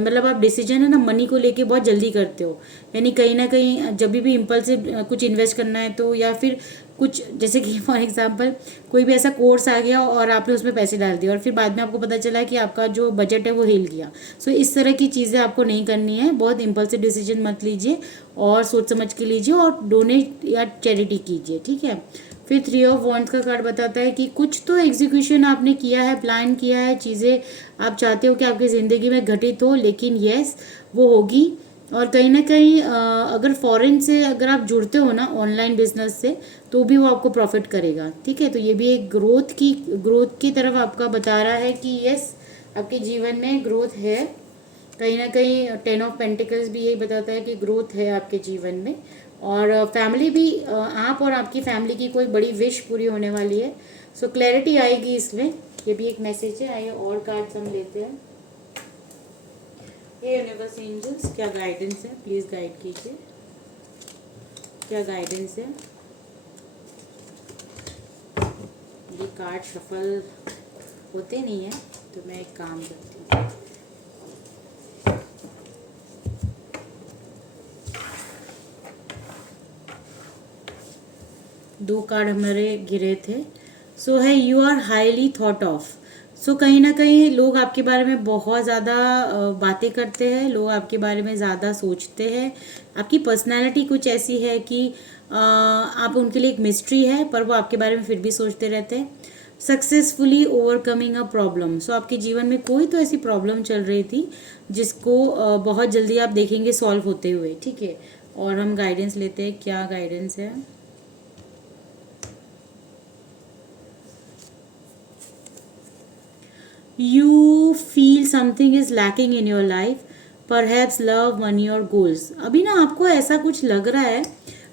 मतलब आप डिसीजन है ना मनी को लेके बहुत जल्दी करते हो, यानी कहीं ना कहीं जब भी इम्पल्सिव कुछ इन्वेस्ट करना है तो, या फिर कुछ जैसे कि फॉर एग्जांपल कोई भी ऐसा कोर्स आ गया और आपने उसमें पैसे डाल दिए और फिर बाद में आपको पता चला कि आपका जो बजट है वो हिल गया। सो इस तरह की चीज़ें आपको नहीं करनी है, बहुत इम्पल्सिव डिसीजन मत लीजिए और सोच समझ के लीजिए और डोनेट या चैरिटी कीजिए। ठीक है। फिर 3 ऑफ वॉन्ड्स का कार्ड बताता है कि कुछ तो एग्जीक्यूशन आपने किया है, प्लान किया है, चीज़ें आप चाहते हो कि आपकी ज़िंदगी में घटित हो, लेकिन यस वो होगी। और कहीं ना कहीं अगर फॉरेन से अगर आप जुड़ते हो ना ऑनलाइन बिजनेस से तो भी वो आपको प्रॉफिट करेगा। ठीक है, तो ये भी एक ग्रोथ की तरफ आपका बता रहा है कि यस आपके जीवन में ग्रोथ है। कहीं ना कहीं 10 ऑफ पेंटिकल्स भी यही बताता है कि ग्रोथ है आपके जीवन में। और फैमिली भी, आप और आपकी फैमिली की कोई बड़ी विश पूरी होने वाली है। सो क्लैरिटी आएगी इसमें, ये भी एक मैसेज है। आइए और कार्ड्स हम लेते हैं। ये यूनिवर्स एंजल्स क्या गाइडेंस है, प्लीज़ गाइड कीजिए, क्या गाइडेंस है। ये कार्ड शफल होते नहीं है तो मैं एक काम करती हूँ। दो कार्ड हमारे गिरे थे। सो है you are highly thought of. So कहीं ना कहीं लोग आपके बारे में बहुत ज़्यादा बातें करते हैं, लोग आपके बारे में ज़्यादा सोचते हैं। आपकी पर्सनालिटी कुछ ऐसी है कि आप उनके लिए एक मिस्ट्री है, पर वो आपके बारे में फिर भी सोचते रहते हैं। Successfully overcoming a problem. So आपके जीवन में कोई तो ऐसी प्रॉब्लम चल रही थी जिसको बहुत जल्दी आप देखेंगे सॉल्व होते हुए। ठीक है, और हम गाइडेंस लेते हैं, क्या गाइडेंस है। You feel something is lacking in your life, perhaps love, money और goals। अभी ना आपको ऐसा कुछ लग रहा है,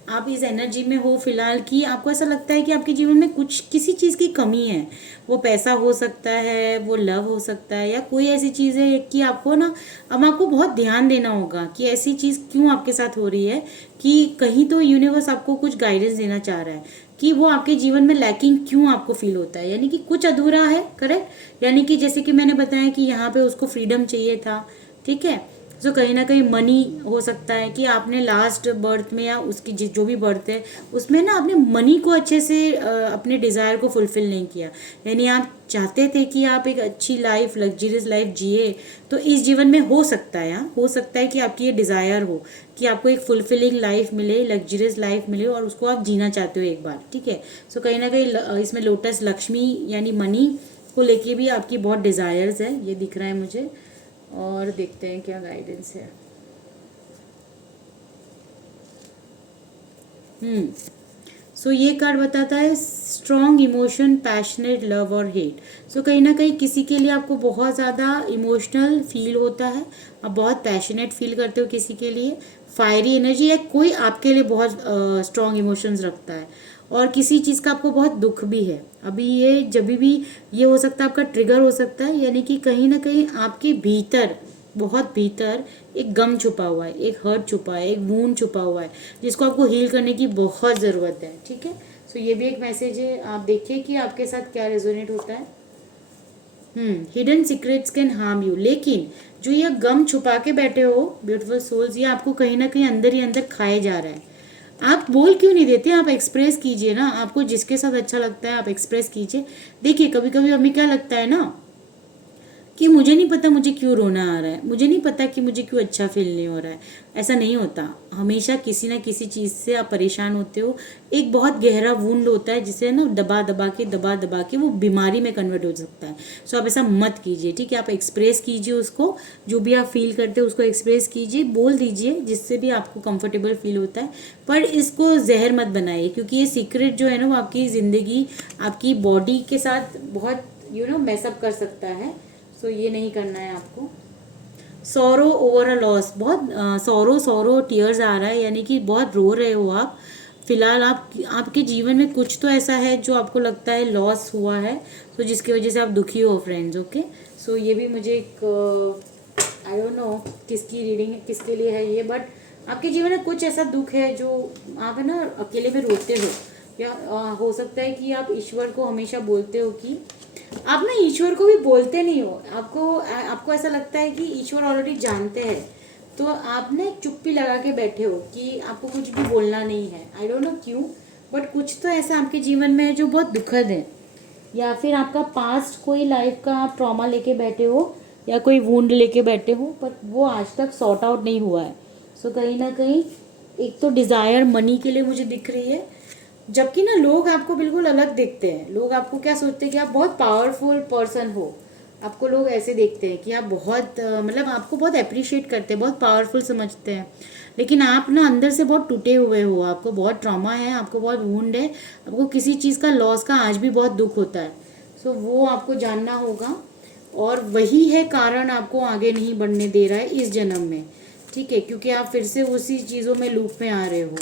आप इस एनर्जी में हो फिलहाल कि आपको ऐसा लगता है कि आपके जीवन में कुछ किसी चीज़ की कमी है। वो पैसा हो सकता है, वो लव हो सकता है, या कोई ऐसी चीज़ है कि आपको ना अब आपको बहुत ध्यान देना होगा कि ऐसी चीज़ क्यों आपके साथ हो रही है, कि कहीं तो यूनिवर्स आपको कुछ गाइडेंस देना चाह रहा है कि वो आपके जीवन में लैकिंग क्यों आपको फील होता है, यानी कि कुछ अधूरा है। करेक्ट, यानी कि जैसे कि मैंने बताया कि यहाँ पे उसको फ्रीडम चाहिए था। ठीक है, जो कहीं ना कहीं मनी हो सकता है कि आपने लास्ट बर्थ में या उसकी जो भी बर्थ है उसमें ना आपने मनी को अच्छे से अपने डिज़ायर को फुलफिल नहीं किया। यानी आप चाहते थे कि आप एक अच्छी लाइफ, लग्जरियस लाइफ जिए, तो इस जीवन में हो सकता है, हाँ हो सकता है कि आपकी ये डिज़ायर हो कि आपको एक फुलफिलिंग लाइफ मिले, लग्जरियस लाइफ मिले, और उसको आप जीना चाहते हो एक बार। ठीक है, सो कहीं ना कहीं इसमें लोटस लक्ष्मी यानी मनी को लेके भी आपकी बहुत डिज़ायर्स है, ये दिख रहा है मुझे। और देखते हैं क्या गाइडेंस है। सो ये कार्ड बताता है स्ट्रॉन्ग इमोशन, पैशनेट लव और हेट। सो कहीं ना कहीं किसी के लिए आपको बहुत ज़्यादा इमोशनल फील होता है, आप बहुत पैशनेट फील करते हो किसी के लिए, फायरी एनर्जी, या कोई आपके लिए बहुत स्ट्रॉन्ग इमोशंस रखता है, और किसी चीज़ का आपको बहुत दुख भी है। अभी ये जब भी ये हो सकता है आपका ट्रिगर हो सकता है, यानी कि कहीं ना कहीं आपके भीतर, बहुत भीतर एक गम छुपा हुआ है, एक हर्ट छुपा है, एक वूंड छुपा हुआ है जिसको आपको हील करने की बहुत ज़रूरत है। ठीक है, सो ये भी एक मैसेज है, आप देखिए कि आपके साथ क्या रेजोनेट होता है। Hidden secrets can harm you, लेकिन जो ये गम छुपा के बैठे हो ब्यूटीफुल सोल्स, ये आपको कहीं ना कहीं अंदर ही अंदर खाए जा रहा है। आप बोल क्यों नहीं देते, आप एक्सप्रेस कीजिए ना, आपको जिसके साथ अच्छा लगता है आप एक्सप्रेस कीजिए। देखिए कभी कभी हमें क्या लगता है ना कि मुझे नहीं पता मुझे क्यों रोना आ रहा है, मुझे नहीं पता कि मुझे क्यों अच्छा फील नहीं हो रहा है। ऐसा नहीं होता, हमेशा किसी ना किसी चीज़ से आप परेशान होते हो। एक बहुत गहरा वुंड होता है जिसे ना दबा दबा के वो बीमारी में कन्वर्ट हो सकता है। सो आप ऐसा मत कीजिए, ठीक है। आप एक्सप्रेस कीजिए उसको, जो भी आप फील करते हो उसको एक्सप्रेस कीजिए, बोल दीजिए जिससे भी आपको कंफर्टेबल फील होता है। पर इसको जहर मत बनाइए, क्योंकि ये सीक्रेट जो है ना वो आपकी ज़िंदगी, आपकी बॉडी के साथ बहुत मैसअप कर सकता है। सो ये नहीं करना है आपको। सॉरो ओवर अ लॉस, बहुत सॉरो सॉरो टीयर्स आ रहा है, यानी कि बहुत रो रहे हो आप। फिलहाल आपके जीवन में कुछ तो ऐसा है जो आपको लगता है लॉस हुआ है, तो जिसकी वजह से आप दुखी हो फ्रेंड्स। ओके, सो ये भी मुझे एक आई डोंट नो किसकी रीडिंग है, किसके लिए है ये, बट आपके जीवन में कुछ ऐसा दुख है जो आप है ना अकेले में रोते हो, या हो सकता है कि आप ईश्वर को हमेशा बोलते हो कि आप ना ईश्वर को भी बोलते नहीं हो, आपको ऐसा लगता है कि ईश्वर ऑलरेडी जानते हैं, तो आप ना एक चुप्पी लगा के बैठे हो कि आपको कुछ भी बोलना नहीं है। आई डोंट नो क्यों, बट कुछ तो ऐसा आपके जीवन में है जो बहुत दुखद है, या फिर आपका पास्ट कोई लाइफ का आप ट्रॉमा लेके बैठे हो या कोई वुंड लेके बैठे हो, पर वो आज तक सॉर्ट आउट नहीं हुआ है। सो कहीं ना कहीं एक तो डिज़ायर मनी के लिए मुझे दिख रही है, जबकि ना लोग आपको बिल्कुल अलग देखते हैं। लोग आपको क्या सोचते हैं कि आप बहुत पावरफुल पर्सन हो, आपको लोग ऐसे देखते हैं कि आप बहुत मतलब आपको बहुत अप्रिशिएट करते हैं, बहुत पावरफुल समझते हैं, लेकिन आप ना अंदर से बहुत टूटे हुए हो, आपको बहुत ट्रॉमा है, आपको बहुत वुंड है, आपको किसी चीज़ का लॉस का आज भी बहुत दुख होता है। सो वो आपको जानना होगा, और वही है कारण आपको आगे नहीं बढ़ने दे रहा है इस जन्म में, ठीक है, क्योंकि आप फिर से उसी चीज़ों में लूप में आ रहे हो।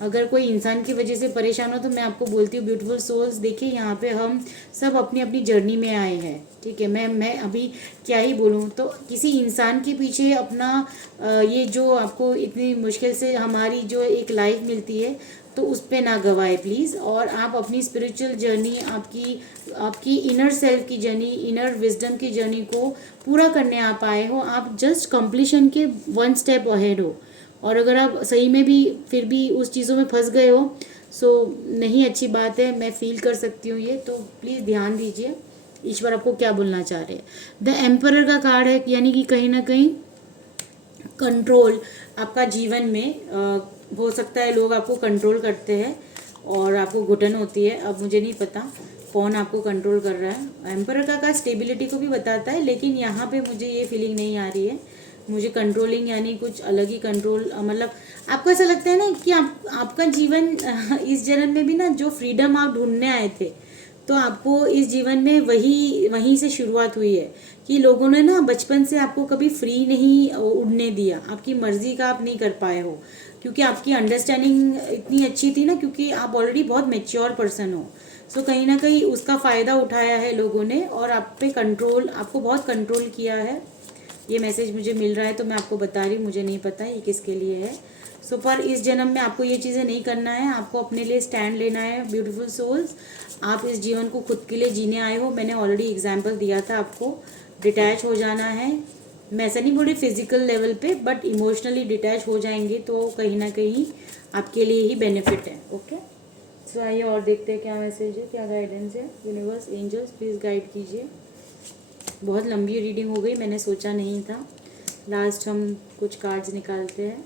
अगर कोई इंसान की वजह से परेशान हो तो मैं आपको बोलती हूँ ब्यूटीफुल सोल्स, देखिए यहाँ पे हम सब अपनी अपनी जर्नी में आए हैं, ठीक है। मैं अभी क्या ही बोलूँ, तो किसी इंसान के पीछे अपना ये जो आपको इतनी मुश्किल से हमारी जो एक लाइफ मिलती है, तो उस पर ना गवाए प्लीज़। और आप अपनी स्पिरिचुअल जर्नी, आपकी इनर सेल्फ की जर्नी, इनर विजडम की जर्नी को पूरा करने आप आए हो। आप जस्ट कंप्लीशन के वन स्टेप अहेड हो, और अगर आप सही में भी फिर भी उस चीज़ों में फंस गए हो, सो नहीं अच्छी बात है, मैं फील कर सकती हूँ ये, तो प्लीज़ ध्यान दीजिए ईश्वर आपको क्या बोलना चाह रहे हैं। द एम्परर का कार्ड है, यानी कि कहीं ना कहीं कंट्रोल आपका जीवन में हो सकता है लोग आपको कंट्रोल करते हैं और आपको घुटन होती है। अब मुझे नहीं पता कौन आपको कंट्रोल कर रहा है। एम्परर का कार्ड स्टेबिलिटी को भी बताता है, लेकिन यहाँ पे मुझे ये फीलिंग नहीं आ रही है। मुझे कंट्रोलिंग यानी कुछ अलग ही कंट्रोल, मतलब आपको ऐसा लगता है ना कि आपका जीवन इस जन्म में भी ना जो फ्रीडम आप ढूंढने आए थे, तो आपको इस जीवन में वहीं से शुरुआत हुई है कि लोगों ने ना बचपन से आपको कभी फ्री नहीं उड़ने दिया, आपकी मर्जी का आप नहीं कर पाए हो, क्योंकि आपकी अंडरस्टैंडिंग इतनी अच्छी थी ना, क्योंकि आप ऑलरेडी बहुत मेच्योर पर्सन हो। सो कहीं ना कहीं उसका फ़ायदा उठाया है लोगों ने, और आप पे कंट्रोल, आपको बहुत कंट्रोल किया है। ये मैसेज मुझे मिल रहा है तो मैं आपको बता रही हूँ, मुझे नहीं पता ये किसके लिए है। सो पर इस जन्म में आपको ये चीज़ें नहीं करना है, आपको अपने लिए स्टैंड लेना है ब्यूटीफुल सोल्स। आप इस जीवन को खुद के लिए जीने आए हो, मैंने ऑलरेडी एग्जाम्पल दिया था आपको। डिटैच हो जाना है, मैं ऐसा नहीं बोल रही फिजिकल लेवल पे, बट इमोशनली डिटैच हो जाएंगे तो कहीं ना कहीं आपके लिए ही बेनिफिट है। ओके, सो आइए और देखते हैं क्या मैसेज है, क्या गाइडेंस है। यूनिवर्स, एंजल्स प्लीज़ गाइड कीजिए। बहुत लंबी रीडिंग हो गई, मैंने सोचा नहीं था। लास्ट हम कुछ कार्ड्स निकालते हैं।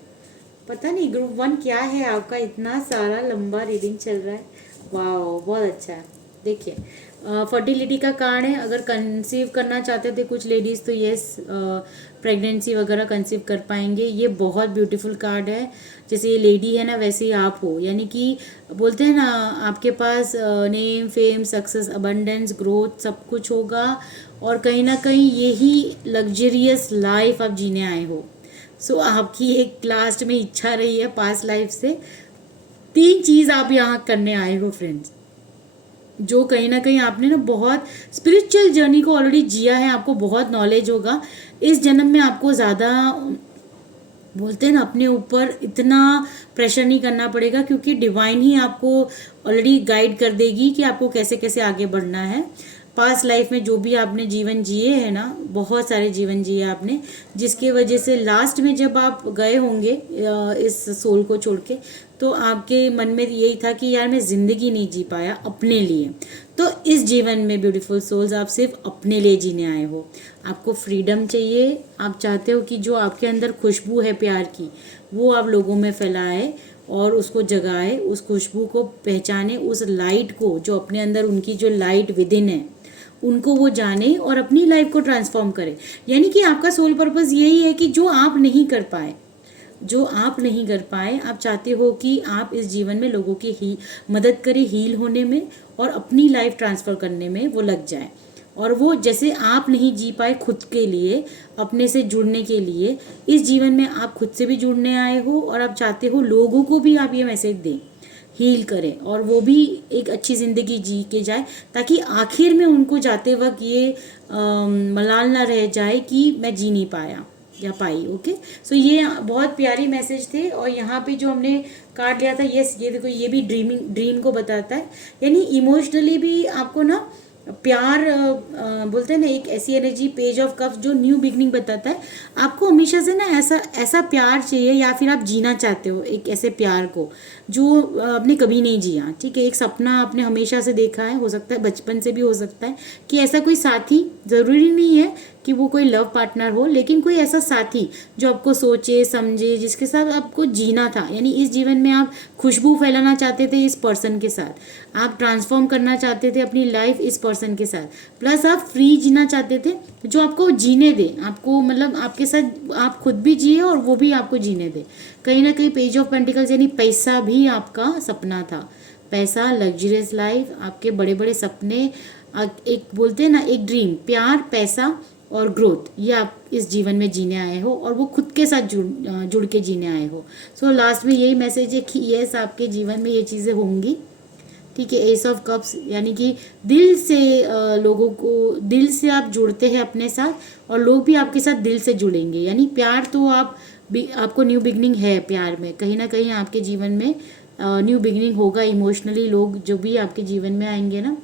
पता नहीं ग्रुप 1 क्या है आपका, इतना सारा लंबा रीडिंग चल रहा है। वाह, बहुत अच्छा है। देखिए फर्टिलिटी का कार्ड है, अगर कंसीव करना चाहते थे कुछ लेडीज़ तो येस, प्रेगनेंसी वगैरह कंसीव कर पाएंगे। ये बहुत ब्यूटीफुल कार्ड है, जैसे ये लेडी है ना वैसे ही आप हो, यानी कि बोलते हैं ना आपके पास name, fame, success, abundance, growth सब कुछ होगा, और कहीं ना कहीं यही लग्जरियस लाइफ आप जीने आए हो। सो आपकी एक लास्ट में इच्छा रही है पास्ट लाइफ से, 3 चीज़ आप यहाँ करने आए हो फ्रेंड्स, जो कहीं ना कहीं आपने ना बहुत स्पिरिचुअल जर्नी को ऑलरेडी जिया है, आपको बहुत नॉलेज होगा। इस जन्म में आपको ज़्यादा बोलते हैं ना अपने ऊपर इतना प्रेशर नहीं करना पड़ेगा, क्योंकि डिवाइन ही आपको ऑलरेडी गाइड कर देगी कि आपको कैसे कैसे आगे बढ़ना है। पास्ट लाइफ में जो भी आपने जीवन जिए हैं ना, बहुत सारे जीवन जिए आपने, जिसके वजह से लास्ट में जब आप गए होंगे इस सोल को छोड़ के, तो आपके मन में यही था कि यार मैं ज़िंदगी नहीं जी पाया अपने लिए। तो इस जीवन में ब्यूटीफुल सोल्स आप सिर्फ अपने लिए जीने आए हो। आपको फ्रीडम चाहिए, आप चाहते हो कि जो आपके अंदर खुशबू है प्यार की, वो आप लोगों में फैलाए और उसको जगाए, उस खुशबू को पहचाने, उस लाइट को जो अपने अंदर, उनकी जो लाइट विदिन है उनको वो जाने और अपनी लाइफ को ट्रांसफॉर्म करे। यानी कि आपका सोल पर्पस यही है कि जो आप नहीं कर पाए, जो आप नहीं कर पाए, आप चाहते हो कि आप इस जीवन में लोगों की ही मदद करें हील होने में और अपनी लाइफ ट्रांसफ़र करने में वो लग जाए। और वो जैसे आप नहीं जी पाए खुद के लिए, अपने से जुड़ने के लिए, इस जीवन में आप खुद से भी जुड़ने आए हो और आप चाहते हो लोगों को भी आप ये मैसेज दें, हील करें और वो भी एक अच्छी ज़िंदगी जी के जाए, ताकि आखिर में उनको जाते वक्त ये मलाल ना रह जाए कि मैं जी नहीं पाया या पाई। ओके, सो ये बहुत प्यारी मैसेज थे। और यहाँ पे जो हमने कार्ड लिया था, यस ये देखो, ये भी ड्रीम को बताता है। यानी इमोशनली भी आपको ना प्यार बोलते हैं ना, एक ऐसी एनर्जी, पेज ऑफ कप्स, जो न्यू बिगनिंग बताता है। आपको हमेशा से ना ऐसा ऐसा प्यार चाहिए, या फिर आप जीना चाहते हो एक ऐसे प्यार को जो आपने कभी नहीं जिया। ठीक है, एक सपना आपने हमेशा से देखा है, हो सकता है बचपन से भी हो सकता है, कि ऐसा कोई साथी, ज़रूरी नहीं है कि वो कोई लव पार्टनर हो, लेकिन कोई ऐसा साथी जो आपको सोचे समझे, जिसके साथ आपको जीना था। यानी इस जीवन में आप खुशबू फैलाना चाहते थे इस पर्सन के साथ, आप ट्रांसफॉर्म करना चाहते थे अपनी लाइफ इस पर्सन के साथ, प्लस आप फ्री जीना चाहते थे, जो आपको जीने दे, आपको मतलब आपके साथ आप खुद भी जिए और वो भी आपको जीने दे। कहीं ना कहीं पेज ऑफ पेंटिकल्स, यानी पैसा भी आपका सपना था। पैसा, लग्जरियस लाइफ, आपके बड़े बड़े सपने, एक बोलते हैं ना एक ड्रीम, प्यार, पैसा और ग्रोथ, ये आप इस जीवन में जीने आए हो और वो खुद के साथ जुड़ के जीने आए हो। सो लास्ट में यही मैसेज है कि यस, आपके जीवन में ये चीज़ें होंगी। ठीक है, एस ऑफ कप्स, यानी कि दिल से लोगों को, दिल से आप जुड़ते हैं अपने साथ और लोग भी आपके साथ दिल से जुड़ेंगे। यानी प्यार तो आपको न्यू बिगनिंग है प्यार में, कहीं ना कहीं आपके जीवन में न्यू बिगनिंग होगा इमोशनली। लोग जो भी आपके जीवन में आएंगे ना,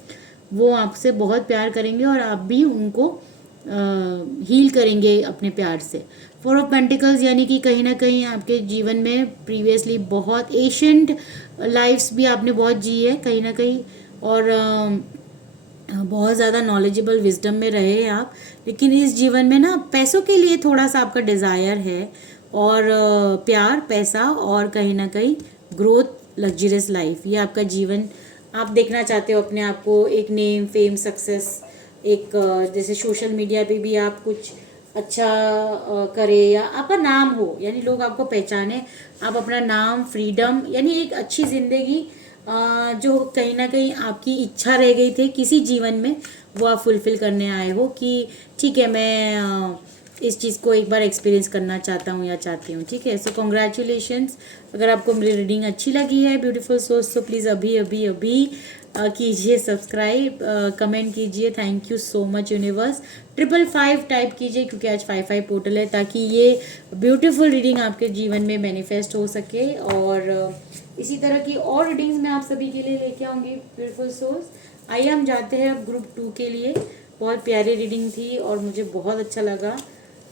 वो आपसे बहुत प्यार करेंगे और आप भी उनको हील करेंगे अपने प्यार से। फोर ऑफ पेंटिकल्स, यानी कि कहीं ना कहीं आपके जीवन में प्रीवियसली बहुत एशियंट लाइफ्स भी आपने बहुत जी है कहीं ना कहीं, और बहुत ज़्यादा नॉलेजेबल विजडम में रहे आप, लेकिन इस जीवन में ना पैसों के लिए थोड़ा सा आपका डिज़ायर है, और प्यार, पैसा और कहीं ना कहीं ग्रोथ, लग्जरियस लाइफ, ये आपका जीवन आप देखना चाहते हो अपने आप को, एक नेम, फेम, सक्सेस, एक जैसे सोशल मीडिया पे भी आप कुछ अच्छा करें या आपका नाम हो, यानी लोग आपको पहचाने, आप अपना नाम, फ्रीडम, यानी एक अच्छी ज़िंदगी जो कहीं ना कहीं आपकी इच्छा रह गई थी किसी जीवन में, वो आप फुलफिल करने आए हो कि ठीक है, मैं इस चीज़ को एक बार एक्सपीरियंस करना चाहता हूँ या चाहती हूँ। ठीक है, सो कॉन्ग्रेचुलेशंस। अगर आपको मेरी रीडिंग अच्छी लगी है ब्यूटीफुल सोल्स, तो प्लीज़ अभी अभी अभी कीजिए सब्सक्राइब, कमेंट कीजिए, thank you so much universe. 555 type कीजिए, क्योंकि आज 55 पोर्टल है, ताकि ये ब्यूटीफुल रीडिंग आपके जीवन में मैनिफेस्ट हो सके। और इसी तरह की और रीडिंग्स मैं आप सभी के लिए लेके आऊँगी ब्यूटीफुल सोल्स। आइए हम जाते हैं अब ग्रुप 2 के लिए। बहुत प्यारी रीडिंग थी और मुझे बहुत अच्छा लगा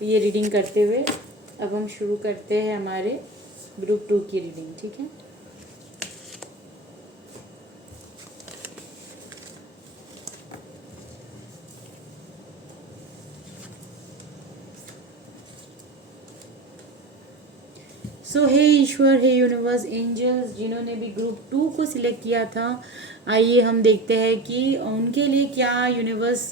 ये रीडिंग करते हुए। अब हम शुरू करते हैं हमारे ग्रुप 2 की रीडिंग। ठीक है, सो हे ईश्वर, हे यूनिवर्स, एंजल्स, जिन्होंने भी ग्रुप 2 को सिलेक्ट किया था, आइए हम देखते हैं कि उनके लिए क्या यूनिवर्स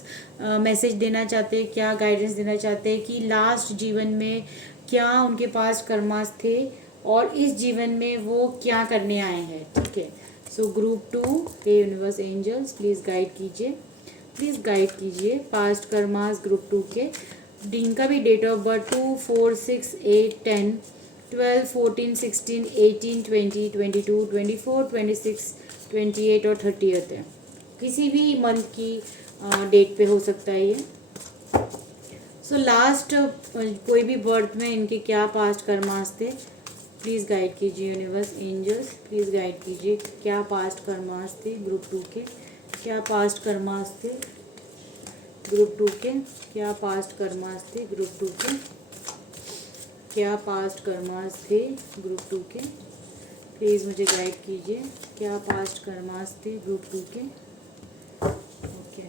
मैसेज देना चाहते हैं, क्या गाइडेंस देना चाहते हैं कि लास्ट जीवन में क्या उनके पास कर्मास थे और इस जीवन में वो क्या करने आए हैं। ठीक है, so group 2, hey universe, angels, please guide कीजिए, प्लीज़ गाइड कीजिए पास्ट कर्मास ग्रुप 2 के। जिनका भी डेट ऑफ बर्थ 2, 4, 6, 8, 10, 12, 14, 16, 18, 20, 22, 24, 26, 28 और 30 है, किसी भी मंथ की डेट पे हो सकता है ये। सो लास्ट कोई भी बर्थ में इनके क्या पास्ट कर्मास थे, प्लीज़ गाइड कीजिए यूनिवर्स, एंजल्स, प्लीज़ गाइड कीजिए क्या पास्ट कर्मास थे ग्रुप 2 के, क्या पास्ट कर्मास थे। ग्रुप 2 के क्या पास्ट कर्मास थे, ग्रुप 2 के क्या पास्ट कर्मास थे, ग्रुप 2 के प्लीज़ मुझे गाइड कीजिए, क्या पास्ट कर्मास थे ग्रुप 2 के। Okay,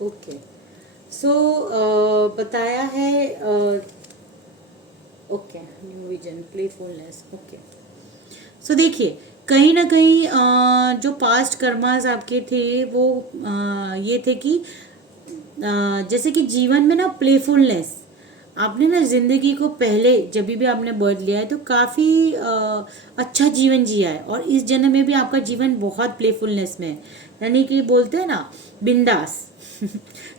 okay. सो बताया है, okay, new vision, playfulness. Okay, so देखिए कहीं ना कहीं जो पास्ट कर्मास आपके थे वो ये थे कि जैसे कि जीवन में ना प्लेफुलनेस, आपने ना जिंदगी को पहले जब भी आपने बर्थ लिया है तो काफ़ी अच्छा जीवन जिया है, और इस जन्म में भी आपका जीवन बहुत प्लेफुलनेस में है, यानी कि बोलते हैं ना बिंदास।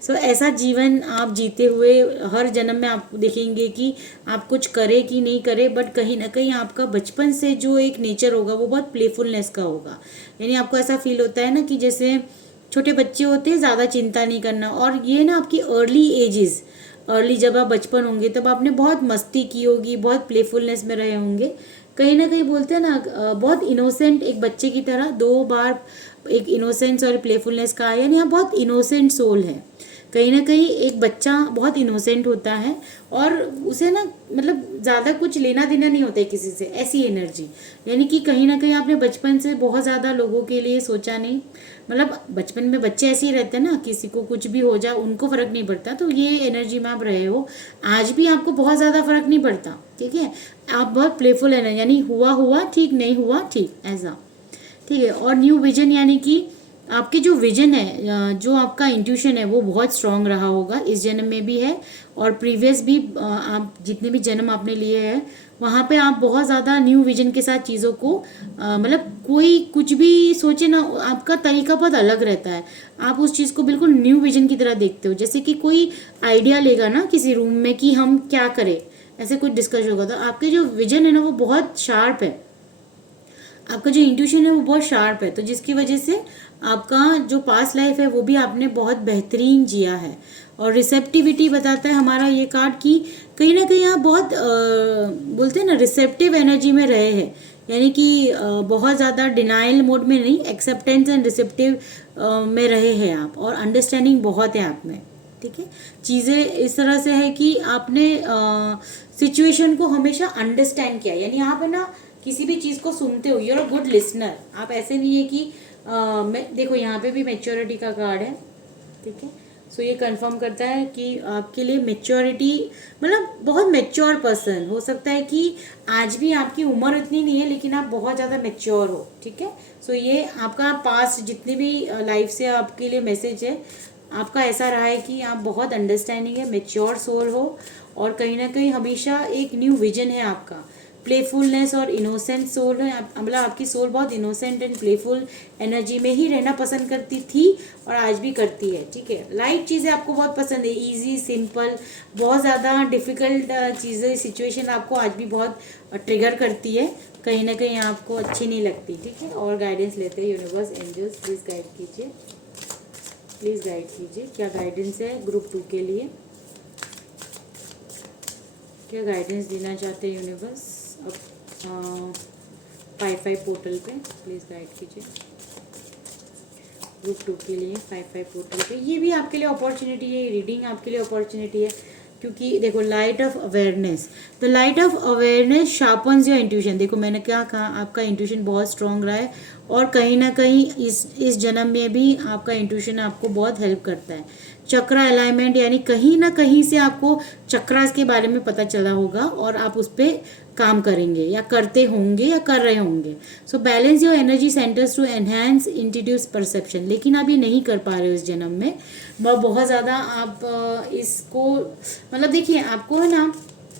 सो ऐसा जीवन आप जीते हुए हर जन्म में आप देखेंगे कि आप कुछ करे कि नहीं करे, बट कहीं ना कहीं आपका बचपन से जो एक नेचर होगा वो बहुत प्लेफुलनेस का होगा। यानी आपको ऐसा फील होता है ना कि जैसे छोटे बच्चे होते हैं, ज़्यादा चिंता नहीं करना, और ये ना आपकी अर्ली एजेस, अर्ली जब आप बचपन होंगे तब आपने बहुत मस्ती की होगी, बहुत प्लेफुलनेस में रहे होंगे, कहीं ना कहीं बोलते हैं ना बहुत इनोसेंट एक बच्चे की तरह, 2 बार एक इनोसेंस और प्लेफुलनेस का, यानी आप बहुत इनोसेंट सोल है। कहीं ना कहीं एक बच्चा बहुत इनोसेंट होता है और उसे ना मतलब ज़्यादा कुछ लेना देना नहीं होता है किसी से, ऐसी एनर्जी। यानी कि कहीं ना कहीं आपने बचपन से बहुत ज़्यादा लोगों के लिए सोचा नहीं, मतलब बचपन में बच्चे ऐसे ही रहते हैं ना, किसी को कुछ भी हो जाए उनको फ़र्क नहीं पड़ता, तो ये एनर्जी में आप रहे हो। आज भी आपको बहुत ज़्यादा फ़र्क नहीं पड़ता, ठीक है, आप बहुत प्लेफुल है, यानी हुआ हुआ ठीक, नहीं हुआ ठीक, ऐसा, ठीक है। और न्यू विजन यानी कि आपके जो विजन है, जो आपका इंट्यूशन है वो बहुत स्ट्रांग रहा होगा, इस जन्म में भी है और प्रीवियस भी, आप जितने भी जन्म आपने लिए हैं वहाँ पे आप बहुत ज़्यादा न्यू विजन के साथ चीज़ों को मतलब कोई कुछ भी सोचे ना, आपका तरीका बहुत अलग रहता है, आप उस चीज़ को बिल्कुल न्यू विजन की तरह देखते हो। जैसे कि कोई आइडिया लेगा ना किसी रूम में कि हम क्या करें, ऐसे कुछ डिस्कस होगा, तो आपके जो विजन है ना वो बहुत शार्प है, आपका जो इंट्यूशन है वो बहुत शार्प है, तो जिसकी वजह से आपका जो पास्ट लाइफ है वो भी आपने बहुत बेहतरीन जिया है। और रिसेप्टिविटी बताता है हमारा ये कार्ड कि कहीं ना कहीं आप बहुत बोलते हैं ना रिसेप्टिव एनर्जी में रहे हैं, यानी कि बहुत ज़्यादा डिनाइल मोड में नहीं, एक्सेप्टेंस एंड रिसेप्टिव में रहे हैं आप, और अंडरस्टैंडिंग बहुत है आप में, ठीक है। चीज़ें इस तरह से है कि आपने सिचुएशन को हमेशा अंडरस्टैंड किया, यानी आप है ना किसी भी चीज़ को सुनते हो, यूर अ गुड लिसनर, आप ऐसे नहीं है कि मैं देखो यहाँ पे भी मेच्योरिटी का कार्ड है, ठीक है। सो ये कंफर्म करता है कि आपके लिए मेच्योरिटी मतलब बहुत मेच्योर पर्सन हो सकता है कि आज भी आपकी उम्र इतनी नहीं है लेकिन आप बहुत ज़्यादा मेच्योर हो, ठीक है। सो ये आपका पास्ट जितनी भी लाइफ से आपके लिए मैसेज है, आपका ऐसा रहा है कि आप बहुत अंडरस्टैंडिंग है, मेच्योर सोल हो, और कहीं ना कहीं हमेशा एक न्यू विजन है आपका, प्लेफुलनेस और इनोसेंट सोल है, मतलब आपकी सोल बहुत इनोसेंट एंड प्लेफुल एनर्जी में ही रहना पसंद करती थी और आज भी करती है, ठीक है। लाइट चीज़ें आपको बहुत पसंद है, इजी सिंपल, बहुत ज़्यादा डिफ़िकल्ट चीज़ें सिचुएशन आपको आज भी बहुत ट्रिगर करती है, कहीं ना कहीं आपको अच्छी नहीं लगती, ठीक है। और गाइडेंस लेते हैं यूनिवर्स, एंजल्स प्लीज़ गाइड कीजिए, प्लीज़ गाइड कीजिए, क्या गाइडेंस है ग्रुप 2 के लिए, क्या गाइडेंस देना चाहते हैं यूनिवर्स अब 5-5 पोर्टल पे, प्लीज़ गाइड कीजिए ग्रुप 2 के लिए 5-5 पोर्टल पे। ये भी आपके लिए अपॉर्चुनिटी है, रीडिंग आपके लिए अपॉर्चुनिटी है, क्योंकि देखो light of awareness, the light of awareness sharpens your intuition. देखो मैंने क्या कहा, आपका इंट्यूशन बहुत स्ट्रांग रहा है और कहीं ना कहीं इस जन्म में भी आपका इंट्यूशन आपको बहुत हेल्प करता है। चक्रा अलाइनमेंट, यानी कहीं ना कहीं से आपको चक्रास के बारे में पता चला होगा और आप उस पर काम करेंगे या करते होंगे या कर रहे होंगे। So balance your energy centres to enhance intuitive perception, लेकिन आप ये नहीं कर पा रहे हो इस जन्म में, बहुत ज़्यादा आप इसको मतलब देखिए आपको है ना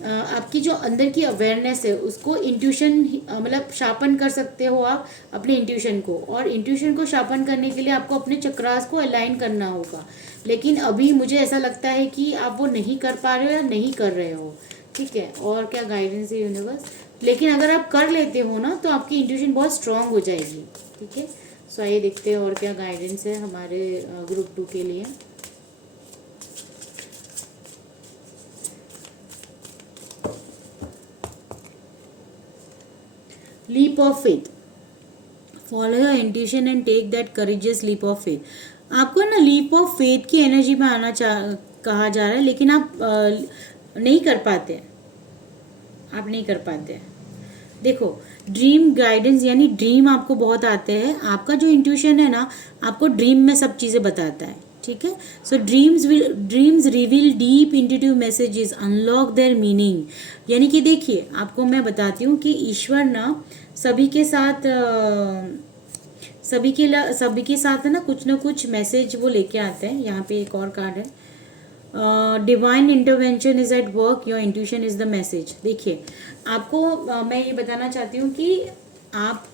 आपकी जो अंदर की अवेयरनेस है उसको इंट्यूशन मतलब शार्पन कर सकते हो आप अपने इंट्यूशन को, और इंट्यूशन को शार्पन करने के लिए आपको अपने चक्रास को अलाइन करना होगा, लेकिन अभी मुझे ऐसा लगता है कि आप वो नहीं कर पा रहे हो या नहीं कर रहे हो, ठीक है। और क्या गाइडेंस है यूनिवर्स, लेकिन अगर आप कर लेते हो ना तो आपकी इंट्यूशन बहुत स्ट्रांग हो जाएगी, ठीक है। सो आइए देखते हैं और क्या गाइडेंस है हमारे ग्रुप 2 के लिए, leap of faith, follow your intuition and take that courageous leap of faith. आपको ना लीप ऑफ फेथ की एनर्जी में आना कहा जा रहा है, लेकिन आप नहीं कर पाते हैं, आप नहीं कर पाते हैं। देखो, ड्रीम गाइडेंस यानी ड्रीम आपको बहुत आते हैं, आपका जो इंट्यूशन है ना आपको ड्रीम में सब चीज़ें बताता है, ठीक है। So dreams reveal deep intuitive messages, unlock their meaning. यानी कि देखिए, आपको मैं बताती हूँ कि ईश्वर ना सभी के साथ सभी के साथ है ना कुछ मैसेज वो लेके आते हैं। यहाँ पे एक और कार्ड है, divine intervention is at work, your intuition is the message. देखिए, आपको मैं ये बताना चाहती हूँ कि आप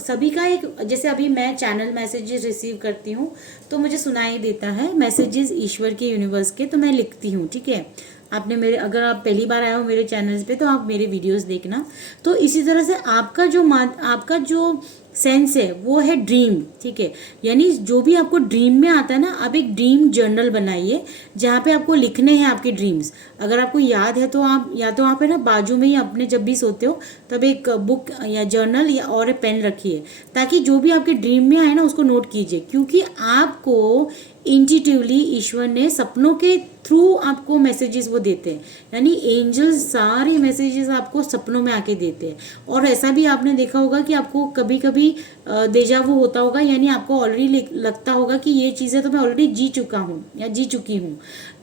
सभी का एक, जैसे अभी मैं चैनल मैसेजेस रिसीव करती हूँ तो मुझे सुनाई देता है मैसेजेस ईश्वर के, यूनिवर्स के, तो मैं लिखती हूँ, ठीक है। आपने मेरे, अगर आप पहली बार आए हो मेरे चैनल्स पे तो आप मेरे वीडियोस देखना। तो इसी तरह से आपका जो सेंस है वो है ड्रीम, ठीक है। यानी जो भी आपको ड्रीम में आता है ना, आप एक ड्रीम जर्नल बनाइए जहाँ पे आपको लिखने हैं आपके ड्रीम्स। अगर आपको याद है तो आप, या तो आप है ना बाजू में ही अपने जब भी सोते हो तब एक बुक या जर्नल या और एक पेन रखिए, ताकि जो भी आपके ड्रीम में आए ना उसको नोट कीजिए। क्योंकि आपको इंट्यूटिवली ईश्वर ने सपनों के थ्रू आपको मैसेजेस वो देते हैं, यानी एंजल्स सारे मैसेजेस आपको सपनों में आके देते हैं। और ऐसा भी आपने देखा होगा कि आपको कभी कभी देजावु होता होगा, यानी आपको ऑलरेडी लगता होगा कि ये चीज़ें तो मैं ऑलरेडी जी चुका हूँ या जी चुकी हूँ।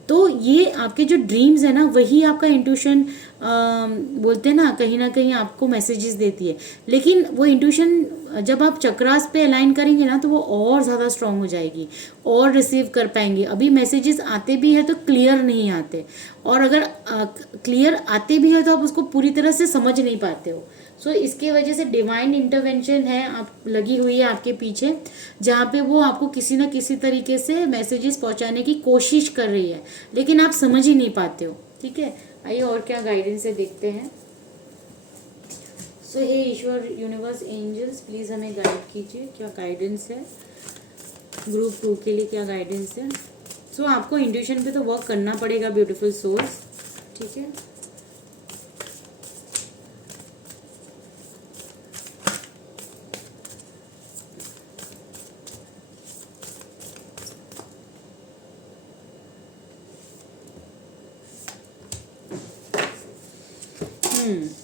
तो ये आपके जो ड्रीम्स है ना वही आपका इंट्यूशन बोलते हैं ना कहीं आपको मैसेजेस देती है। लेकिन वो इंट्यूशन जब आप चक्रास पे अलाइन करेंगे ना तो वो और ज़्यादा स्ट्रांग हो जाएगी और रिसीव कर पाएंगे। अभी मैसेजेस आते भी है तो क्लियर नहीं आते, और अगर क्लियर आते भी है तो आप उसको पूरी तरह से समझ नहीं पाते हो। सो इसके वजह से डिवाइन इंटरवेंशन है, आप लगी हुई है आपके पीछे, जहाँ पे वो आपको किसी ना किसी तरीके से मैसेजेस पहुँचाने की कोशिश कर रही है, लेकिन आप समझ ही नहीं पाते हो, ठीक है। आइए और क्या गाइडेंस है देखते हैं। सो हे ईश्वर, यूनिवर्स, एंजल्स, प्लीज़ हमें गाइड कीजिए, क्या गाइडेंस है ग्रुप 2 के लिए, क्या गाइडेंस है। सो आपको इंट्यूशन पे तो वर्क करना पड़ेगा ब्यूटीफुल सोल्स, ठीक है।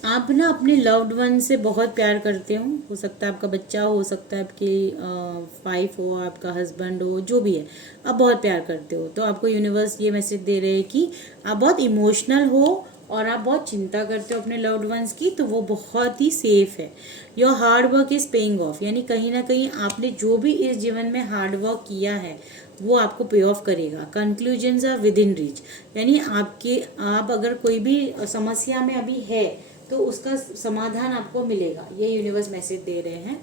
आप ना अपने लव्ड वन से बहुत प्यार करते हो सकता है आपका बच्चा हो सकता है आपकी वाइफ हो, आपका हस्बैंड हो, जो भी है, आप बहुत प्यार करते हो। तो आपको यूनिवर्स ये मैसेज दे रहे हैं कि आप बहुत इमोशनल हो और आप बहुत चिंता करते हो अपने लव्ड वंस की, तो वो बहुत ही सेफ है। Your hard work is paying off, यानी कहीं ना कहीं आपने जो भी इस जीवन में हार्ड वर्क किया है वो आपको पे ऑफ करेगा। Conclusions are within reach, यानी आप अगर कोई भी समस्या में अभी है तो उसका समाधान आपको मिलेगा, ये यूनिवर्स मैसेज दे रहे हैं।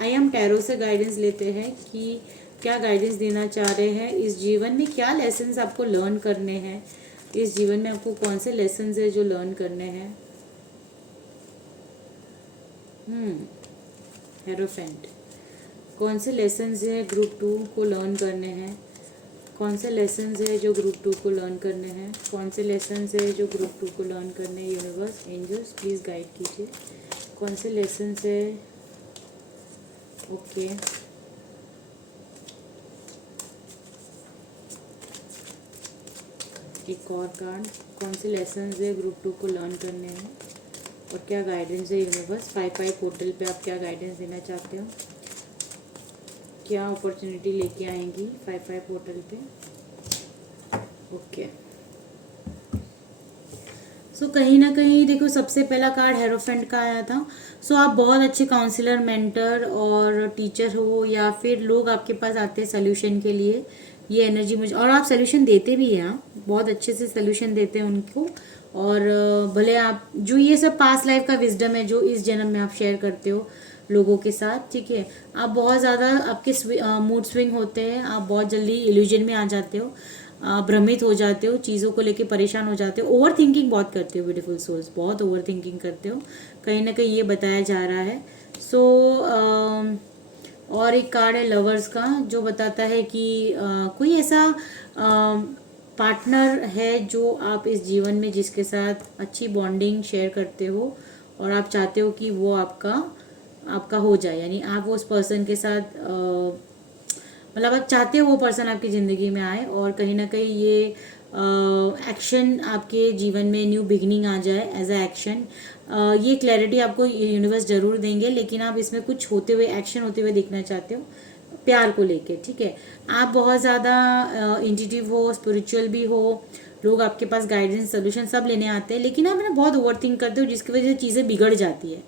आई एम टैरो से गाइडेंस लेते हैं कि क्या गाइडेंस देना चाह रहे हैं, इस जीवन में क्या लेसन्स आपको लर्न करने हैं, इस जीवन में आपको कौन से लेसन्स है जो लर्न करने हैं। हेरोफेंट, कौन से लेसन्स है ग्रुप 2 को लर्न करने हैं, कौन से लेसन्स है जो ग्रुप 2 को लर्न करने हैं, कौन से लेसन्स है जो ग्रुप 2 को लर्न करने हैं। यूनिवर्स, एंजल्स, प्लीज़ गाइड कीजिए, कौन से लेसन्स है। ओके, एक और कार्ड, कौन से लेसन्स है ग्रुप 2 को लर्न करने हैं और क्या गाइडेंस है यूनिवर्स। 5/5 पोर्टल पे आप क्या गाइडेंस देना चाहते हो, क्या अपॉर्चुनिटी लेके आएंगी 5/5 पोर्टल पे। ओके, सो कहीं ना कहीं देखो, सबसे पहला कार्ड हेरोफेंट का आया था। सो आप बहुत अच्छे काउंसलर, मेंटर और टीचर हो, या फिर लोग आपके पास आते हैं सोल्यूशन के लिए, ये एनर्जी मुझे, और आप सोल्यूशन देते भी हैं, आप बहुत अच्छे से सोल्यूशन देते हैं उनको। और भले आप जो ये सब पास्ट लाइफ का विजडम है जो इस जन्म में आप शेयर करते हो लोगों के साथ, ठीक है। आप बहुत ज़्यादा आपके मूड स्विंग होते हैं, आप बहुत जल्दी इल्यूजन में आ जाते हो, भ्रमित हो जाते हो, चीज़ों को लेके परेशान हो जाते हो, ओवर थिंकिंग बहुत करते हो, ब्यूटीफुल सोल्स, बहुत ओवर थिंकिंग करते हो, कहीं ना कहीं ये बताया जा रहा है। सो और एक कार्ड है लवर्स का जो बताता है कि कोई ऐसा पार्टनर है जो आप इस जीवन में जिसके साथ अच्छी बॉन्डिंग शेयर करते हो और आप चाहते हो कि वो आपका आपका हो जाए, यानी आप उस पर्सन के साथ मतलब आप चाहते हो वो पर्सन आपकी ज़िंदगी में आए, और कहीं ना कहीं ये एक्शन आपके जीवन में न्यू बिगनिंग आ जाए एज अ एक्शन। ये क्लैरिटी आपको यूनिवर्स ज़रूर देंगे, लेकिन आप इसमें कुछ होते हुए, एक्शन होते हुए देखना चाहते हो प्यार को लेके, ठीक है। आप बहुत ज़्यादा इंट्यूटिव हो, स्पिरिचुअल भी हो, लोग आपके पास गाइडेंस सोल्यूशन सब लेने आते हैं, लेकिन आप ना बहुत ओवर थिंक करते हो, जिसकी वजह से चीज़ें बिगड़ जाती है,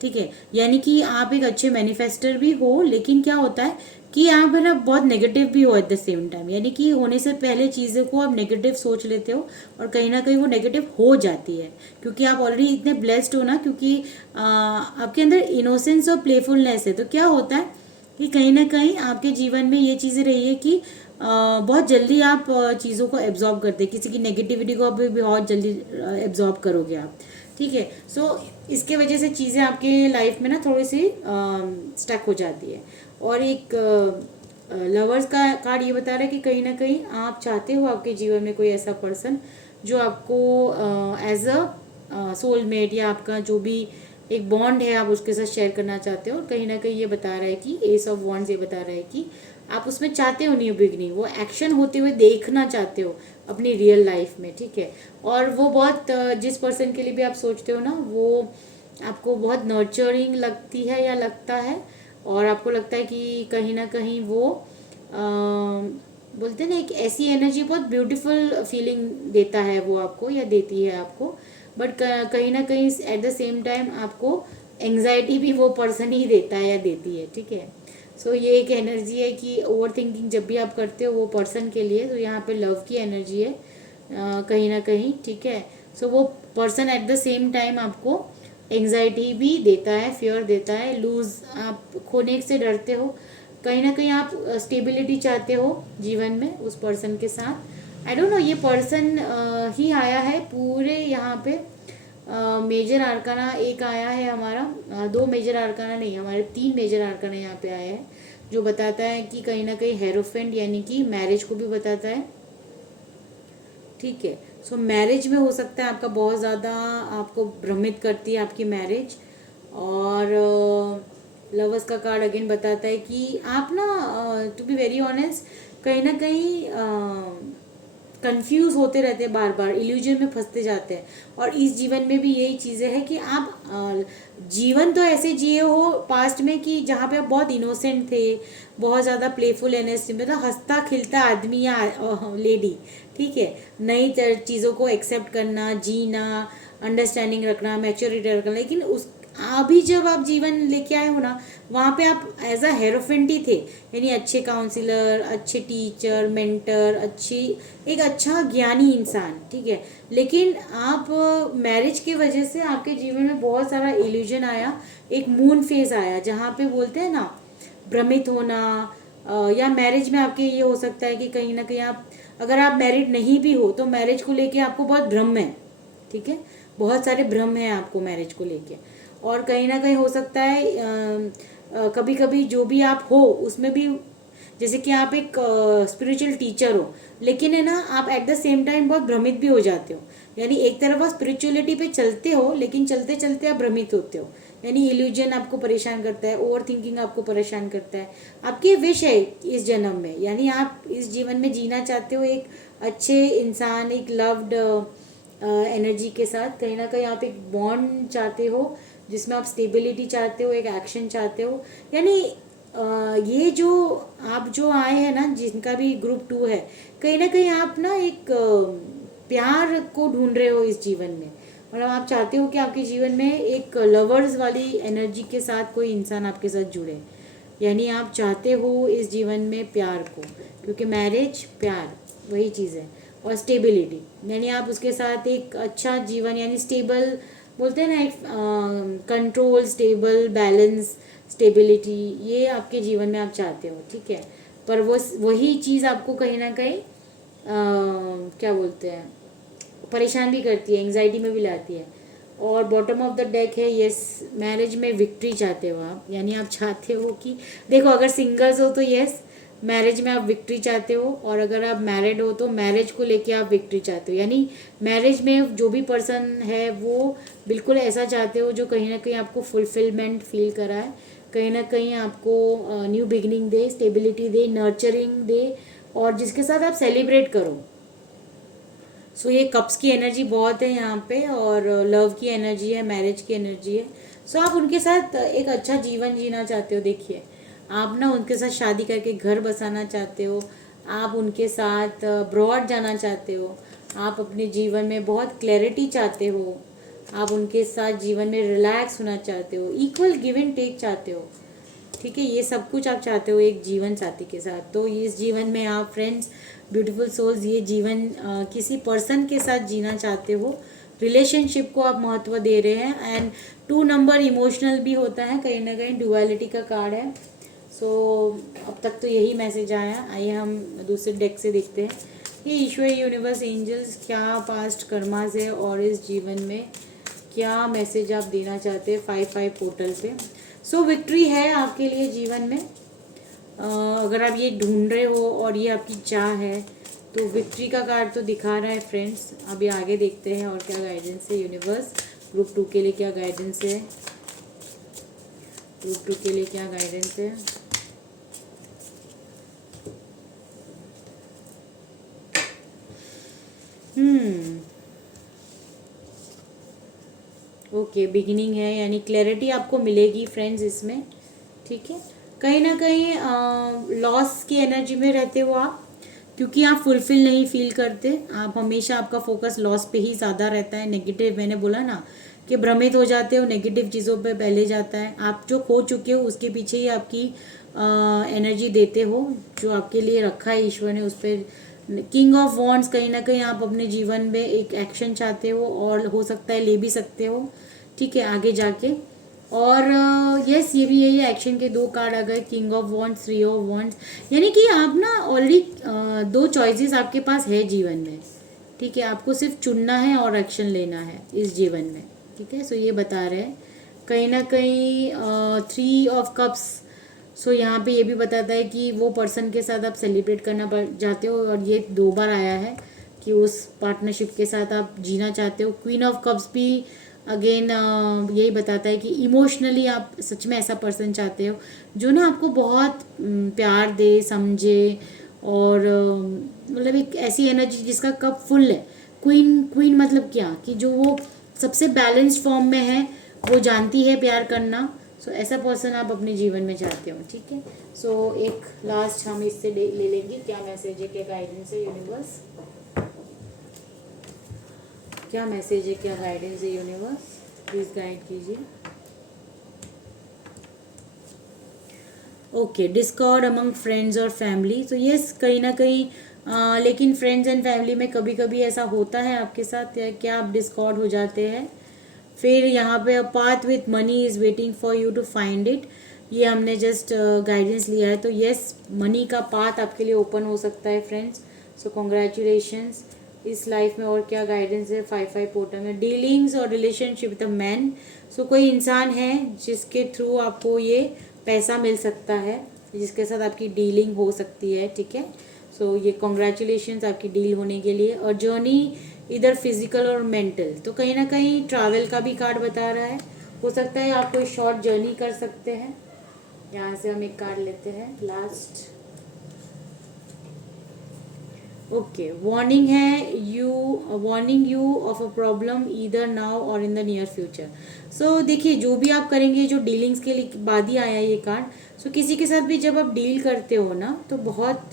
ठीक है। यानी कि आप एक अच्छे मैनिफेस्टर भी हो, लेकिन क्या होता है कि आप है ना बहुत नेगेटिव भी हो एट द सेम टाइम, यानी कि होने से पहले चीज़ों को आप नेगेटिव सोच लेते हो, और कहीं ना कहीं वो नेगेटिव हो जाती है, क्योंकि आप ऑलरेडी इतने ब्लेस्ड हो ना, क्योंकि आपके अंदर इनोसेंस और प्लेफुलनेस है। तो क्या होता है कि कहीं ना कहीं आपके जीवन में ये चीज़ें रही है कि बहुत जल्दी आप चीज़ों को एब्जॉर्ब करते हैं, किसी की नेगेटिविटी को भी बहुत जल्दी एब्जॉर्ब करोगे आप, ठीक है। सो इसके वजह से चीज़ें आपके लाइफ में ना थोड़ी सी स्टक हो जाती है। और एक लवर्स का कार्ड ये बता रहा है कि कहीं ना कहीं आप चाहते हो आपके जीवन में कोई ऐसा पर्सन जो आपको एज अ सोलमेट या आपका जो भी एक बॉन्ड है आप उसके साथ शेयर करना चाहते हो। और कहीं ना कहीं ये बता रहा है कि एस ऑफ वॉन्ड्स ये बता रहा है कि आप उसमें चाहते हो न्यू बिगनिंग, वो एक्शन होते हुए देखना चाहते हो अपनी रियल लाइफ में, ठीक है। और वो बहुत जिस पर्सन के लिए भी आप सोचते हो ना, वो आपको बहुत नर्चरिंग लगती है या लगता है, और आपको लगता है कि कहीं ना कहीं वो बोलते हैं ना एक ऐसी एनर्जी, बहुत ब्यूटीफुल फीलिंग देता है वो आपको या देती है आपको, बट कहीं ना कहीं एट द सेम टाइम आपको एंग्जाइटी भी वो पर्सन ही देता है या देती है, ठीक है। सो ये एक एनर्जी है कि ओवर थिंकिंग जब भी आप करते हो वो पर्सन के लिए, तो यहाँ पे लव की एनर्जी है कहीं ना कहीं, ठीक है। सो वो person at the same time आपको एंग्जाइटी भी देता है, फियर देता है, लूज आप खोने से डरते हो, कहीं ना कहीं आप स्टेबिलिटी चाहते हो जीवन में उस पर्सन के साथ। आई डोंट नो, ये पर्सन ही आया है पूरे यहाँ पे मेजर आर्काना एक आया है हमारा, दो मेजर आर्काना नहीं, हमारे तीन मेजर आर्काना यहाँ पे आए हैं, जो बताता है कि कहीं ना कहीं हेरोफेंट यानी कि मैरिज को भी बताता है, ठीक है। सो मैरिज में हो सकता है आपका बहुत ज़्यादा आपको भ्रमित करती है आपकी मैरिज। और लवर्स का कार्ड अगेन बताता है कि आप ना टू बी वेरी ऑनेस्ट कहीं ना कहीं कंफ्यूज होते रहते हैं, बार बार इल्यूजन में फंसते जाते हैं। और इस जीवन में भी यही चीज़ें हैं कि आप जीवन तो ऐसे जिए हो पास्ट में कि जहाँ पे आप बहुत इनोसेंट थे, बहुत ज़्यादा प्लेफुल एनर्जी, मतलब हंसता खिलता आदमी या लेडी, ठीक है। नई चीज़ों को एक्सेप्ट करना, जीना, अंडरस्टैंडिंग रखना, मैच्योरिटी रखना, लेकिन उस अभी जब आप जीवन लेके आए हो ना, वहाँ पे आप एज अ हेरोफेंट ही थे, यानी अच्छे काउंसलर, अच्छे टीचर, मेंटर, अच्छी एक अच्छा ज्ञानी इंसान, ठीक है। लेकिन आप मैरिज की वजह से आपके जीवन में बहुत सारा इल्यूजन आया, एक मून फेज आया जहाँ पे बोलते हैं ना भ्रमित होना, या मैरिज में आपके ये हो सकता है कि कहीं ना कहीं आप अगर आप मैरिड नहीं भी हो तो मैरिज को लेके आपको बहुत भ्रम है, ठीक है। बहुत सारे भ्रम हैं आपको मैरिज को लेके। और कहीं ना कहीं हो सकता है कभी कभी जो भी आप हो उसमें भी, जैसे कि आप एक स्पिरिचुअल टीचर हो, लेकिन है ना आप एट द सेम टाइम बहुत भ्रमित भी हो जाते हो, यानी एक तरफ आप स्पिरिचुअलिटी पे चलते हो लेकिन चलते चलते आप भ्रमित होते हो, यानी इल्यूजन आपको परेशान करता है, ओवर थिंकिंग आपको परेशान करता है। आपकी विश है इस जन्म में, यानी आप इस जीवन में जीना चाहते हो एक अच्छे इंसान, एक लव्ड एनर्जी के साथ, कहीं ना कहीं आप एक बॉन्ड चाहते हो जिसमें आप स्टेबिलिटी चाहते हो, एक एक्शन चाहते हो। यानी ये जो आप जो आए हैं ना, जिनका भी ग्रुप 2 है, कहीं ना कहीं आप ना एक प्यार को ढूंढ रहे हो इस जीवन में, मतलब आप चाहते हो कि आपके जीवन में एक लवर्स वाली एनर्जी के साथ कोई इंसान आपके साथ जुड़े, यानी आप चाहते हो इस जीवन में प्यार को, क्योंकि मैरिज प्यार वही चीज़ है, और स्टेबिलिटी, यानी आप उसके साथ एक अच्छा जीवन, यानी स्टेबल बोलते हैं ना, एक कंट्रोल, स्टेबल, बैलेंस, स्टेबिलिटी, ये आपके जीवन में आप चाहते हो, ठीक है। पर वो वही चीज़ आपको कहीं ना कहीं क्या बोलते हैं परेशान भी करती है, एंग्जाइटी में भी लाती है। और बॉटम ऑफ द डेक है यस, मैरिज में विक्ट्री चाहते हो आप, यानी आप चाहते हो कि देखो अगर सिंगल्स हो तो यस, मैरिज में आप विक्ट्री चाहते हो, और अगर आप मैरिड हो तो मैरिज को लेके आप विक्ट्री चाहते हो। यानी मैरिज में जो भी पर्सन है वो बिल्कुल ऐसा चाहते हो जो कहीं ना कहीं आपको फुलफिलमेंट फील कराए, कहीं ना कहीं आपको न्यू बिगनिंग दे, स्टेबिलिटी दे, नर्चरिंग दे, और जिसके साथ आप सेलिब्रेट करो। सो ये कप्स की एनर्जी बहुत है यहाँ पे, और लव की एनर्जी है, मैरिज की एनर्जी है। सो आप उनके साथ एक अच्छा जीवन जीना चाहते हो। देखिए, आप ना उनके साथ शादी करके घर बसाना चाहते हो, आप उनके साथ ब्रॉड जाना चाहते हो, आप अपने जीवन में बहुत क्लैरिटी चाहते हो, आप उनके साथ जीवन में रिलैक्स होना चाहते हो, इक्वल गिव एंड टेक चाहते हो। ठीक है, ये सब कुछ आप चाहते हो एक जीवन साथी के साथ। तो ये इस जीवन में आप फ्रेंड्स, ब्यूटीफुल सोल्स, ये जीवन किसी पर्सन के साथ जीना चाहते हो। रिलेशनशिप को आप महत्व दे रहे हैं। एंड 2 नंबर इमोशनल भी होता है, कहीं ना कहीं डुअलिटी का कार्ड है। सो अब तक तो यही मैसेज आया। आइए हम दूसरे डेक से देखते हैं। ये ईश्वर, यूनिवर्स, एंजल्स क्या पास्ट कर्मा से और इस जीवन में क्या मैसेज आप देना चाहते हैं 5-5 पोर्टल पे। सो विक्ट्री है आपके लिए जीवन में। अगर आप ये ढूंढ रहे हो और ये आपकी चाह है तो विक्ट्री का कार्ड तो दिखा रहा है फ्रेंड्स। अभी आगे देखते हैं और क्या गाइडेंस है यूनिवर्स। ग्रुप 2 के लिए क्या गाइडेंस है, ग्रुप 2 के लिए क्या गाइडेंस है। ओके, बिगिनिंग है, यानी क्लैरिटी आपको मिलेगी फ्रेंड्स इसमें। ठीक है, कहीं ना कहीं लॉस की एनर्जी में रहते हो आप, क्योंकि आप फुलफिल नहीं फील करते। आप हमेशा, आपका फोकस लॉस पे ही ज़्यादा रहता है। नेगेटिव, मैंने बोला ना कि भ्रमित हो जाते हो, नेगेटिव चीज़ों पे पहले जाता है। आप जो खो चुके हो उसके पीछे ही आपकी एनर्जी देते हो, जो आपके लिए रखा है ईश्वर ने उस पर। किंग ऑफ वॉन्ड्स, कहीं ना कहीं आप अपने जीवन में एक एक्शन चाहते हो, और हो सकता है ले भी सकते हो। ठीक है, आगे जाके। और यस, ये भी यही एक्शन के 2 कार्ड आ गए, king of wands, 3 of wands. यानी कि आप ना ऑलरेडी 2 चॉइसेस आपके पास है जीवन में। ठीक है, आपको सिर्फ चुनना है और एक्शन लेना है इस जीवन में। ठीक है, सो ये बता रहे हैं कहीं ना कहीं 3 ऑफ कप्स। सो यहाँ पे ये भी बताता है कि वो पर्सन के साथ आप सेलिब्रेट करना चाहते हो, और ये 2 बार आया है कि उस पार्टनरशिप के साथ आप जीना चाहते हो। क्वीन ऑफ कप्स भी अगेन यही बताता है कि इमोशनली आप सच में ऐसा पर्सन चाहते हो जो ना आपको बहुत प्यार दे, समझे, और मतलब एक ऐसी एनर्जी जिसका कप फुल है। क्वीन, क्वीन मतलब क्या, कि जो वो सबसे बैलेंस्ड फॉर्म में है, वो जानती है प्यार करना। सो ऐसा पर्सन आप अपने जीवन में चाहते हो। ठीक है, सो एक लास्ट हम इससे ले लेंगे क्या मैसेज है, क्या गाइडेंस है यूनिवर्स, क्या मैसेज है, क्या गाइडेंस है यूनिवर्स, प्लीज गाइड कीजिए। ओके, डिस्कॉर्ड अमंग फ्रेंड्स और फैमिली। तो यस, कहीं ना कहीं लेकिन फ्रेंड्स एंड फैमिली में कभी कभी ऐसा होता है आपके साथ, क्या आप डिस्कॉर्ड हो जाते हैं। फिर यहाँ पे a path with money is waiting for you to find it. ये हमने जस्ट गाइडेंस लिया है। तो यस, मनी का पाथ आपके लिए ओपन हो सकता है फ्रेंड्स। सो कॉन्ग्रेचुलेशंस। इस लाइफ में और क्या गाइडेंस है 5-5 पोर्टल में। डीलिंग्स और रिलेशनशिप विद अ मैन। सो कोई इंसान है जिसके थ्रू आपको ये पैसा मिल सकता है, जिसके साथ आपकी डीलिंग हो सकती है। ठीक है, सो ये कॉन्ग्रेचुलेशंस आपकी डील होने के लिए। और जर्नी इधर फिजिकल और मेंटल, तो कहीं ना कहीं ट्रैवल का भी कार्ड बता रहा है। हो सकता है आप कोई शॉर्ट जर्नी कर सकते हैं। यहाँ से हम एक कार्ड लेते हैं लास्ट। ओके, वार्निंग है, warning you of a problem either now और इन द नियर फ्यूचर। सो देखिए, जो भी आप करेंगे, जो डीलिंग्स के लिए बाद ही आया ये कार्ड। सो किसी के साथ भी जब आप डील करते हो ना, तो बहुत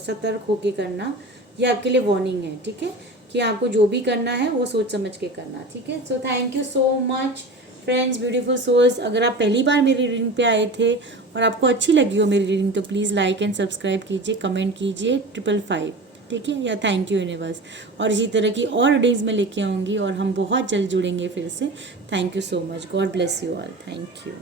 सतर्क होके करना। ये आपके लिए वार्निंग है। ठीक है, कि आपको जो भी करना है वो सोच समझ के करना। ठीक है, so thank you so much friends, beautiful souls. अगर आप पहली बार मेरी रीडिंग पे आए थे और आपको अच्छी लगी हो मेरी रीडिंग, तो प्लीज़ लाइक एंड सब्सक्राइब कीजिए, कमेंट कीजिए 555। ठीक है, या थैंक यू यूनिवर्स। और इसी तरह की और रीडिंग्स में लेके आऊँगी, और हम बहुत जल्द जुड़ेंगे फिर से। Thank you so much, God bless you all, thank you.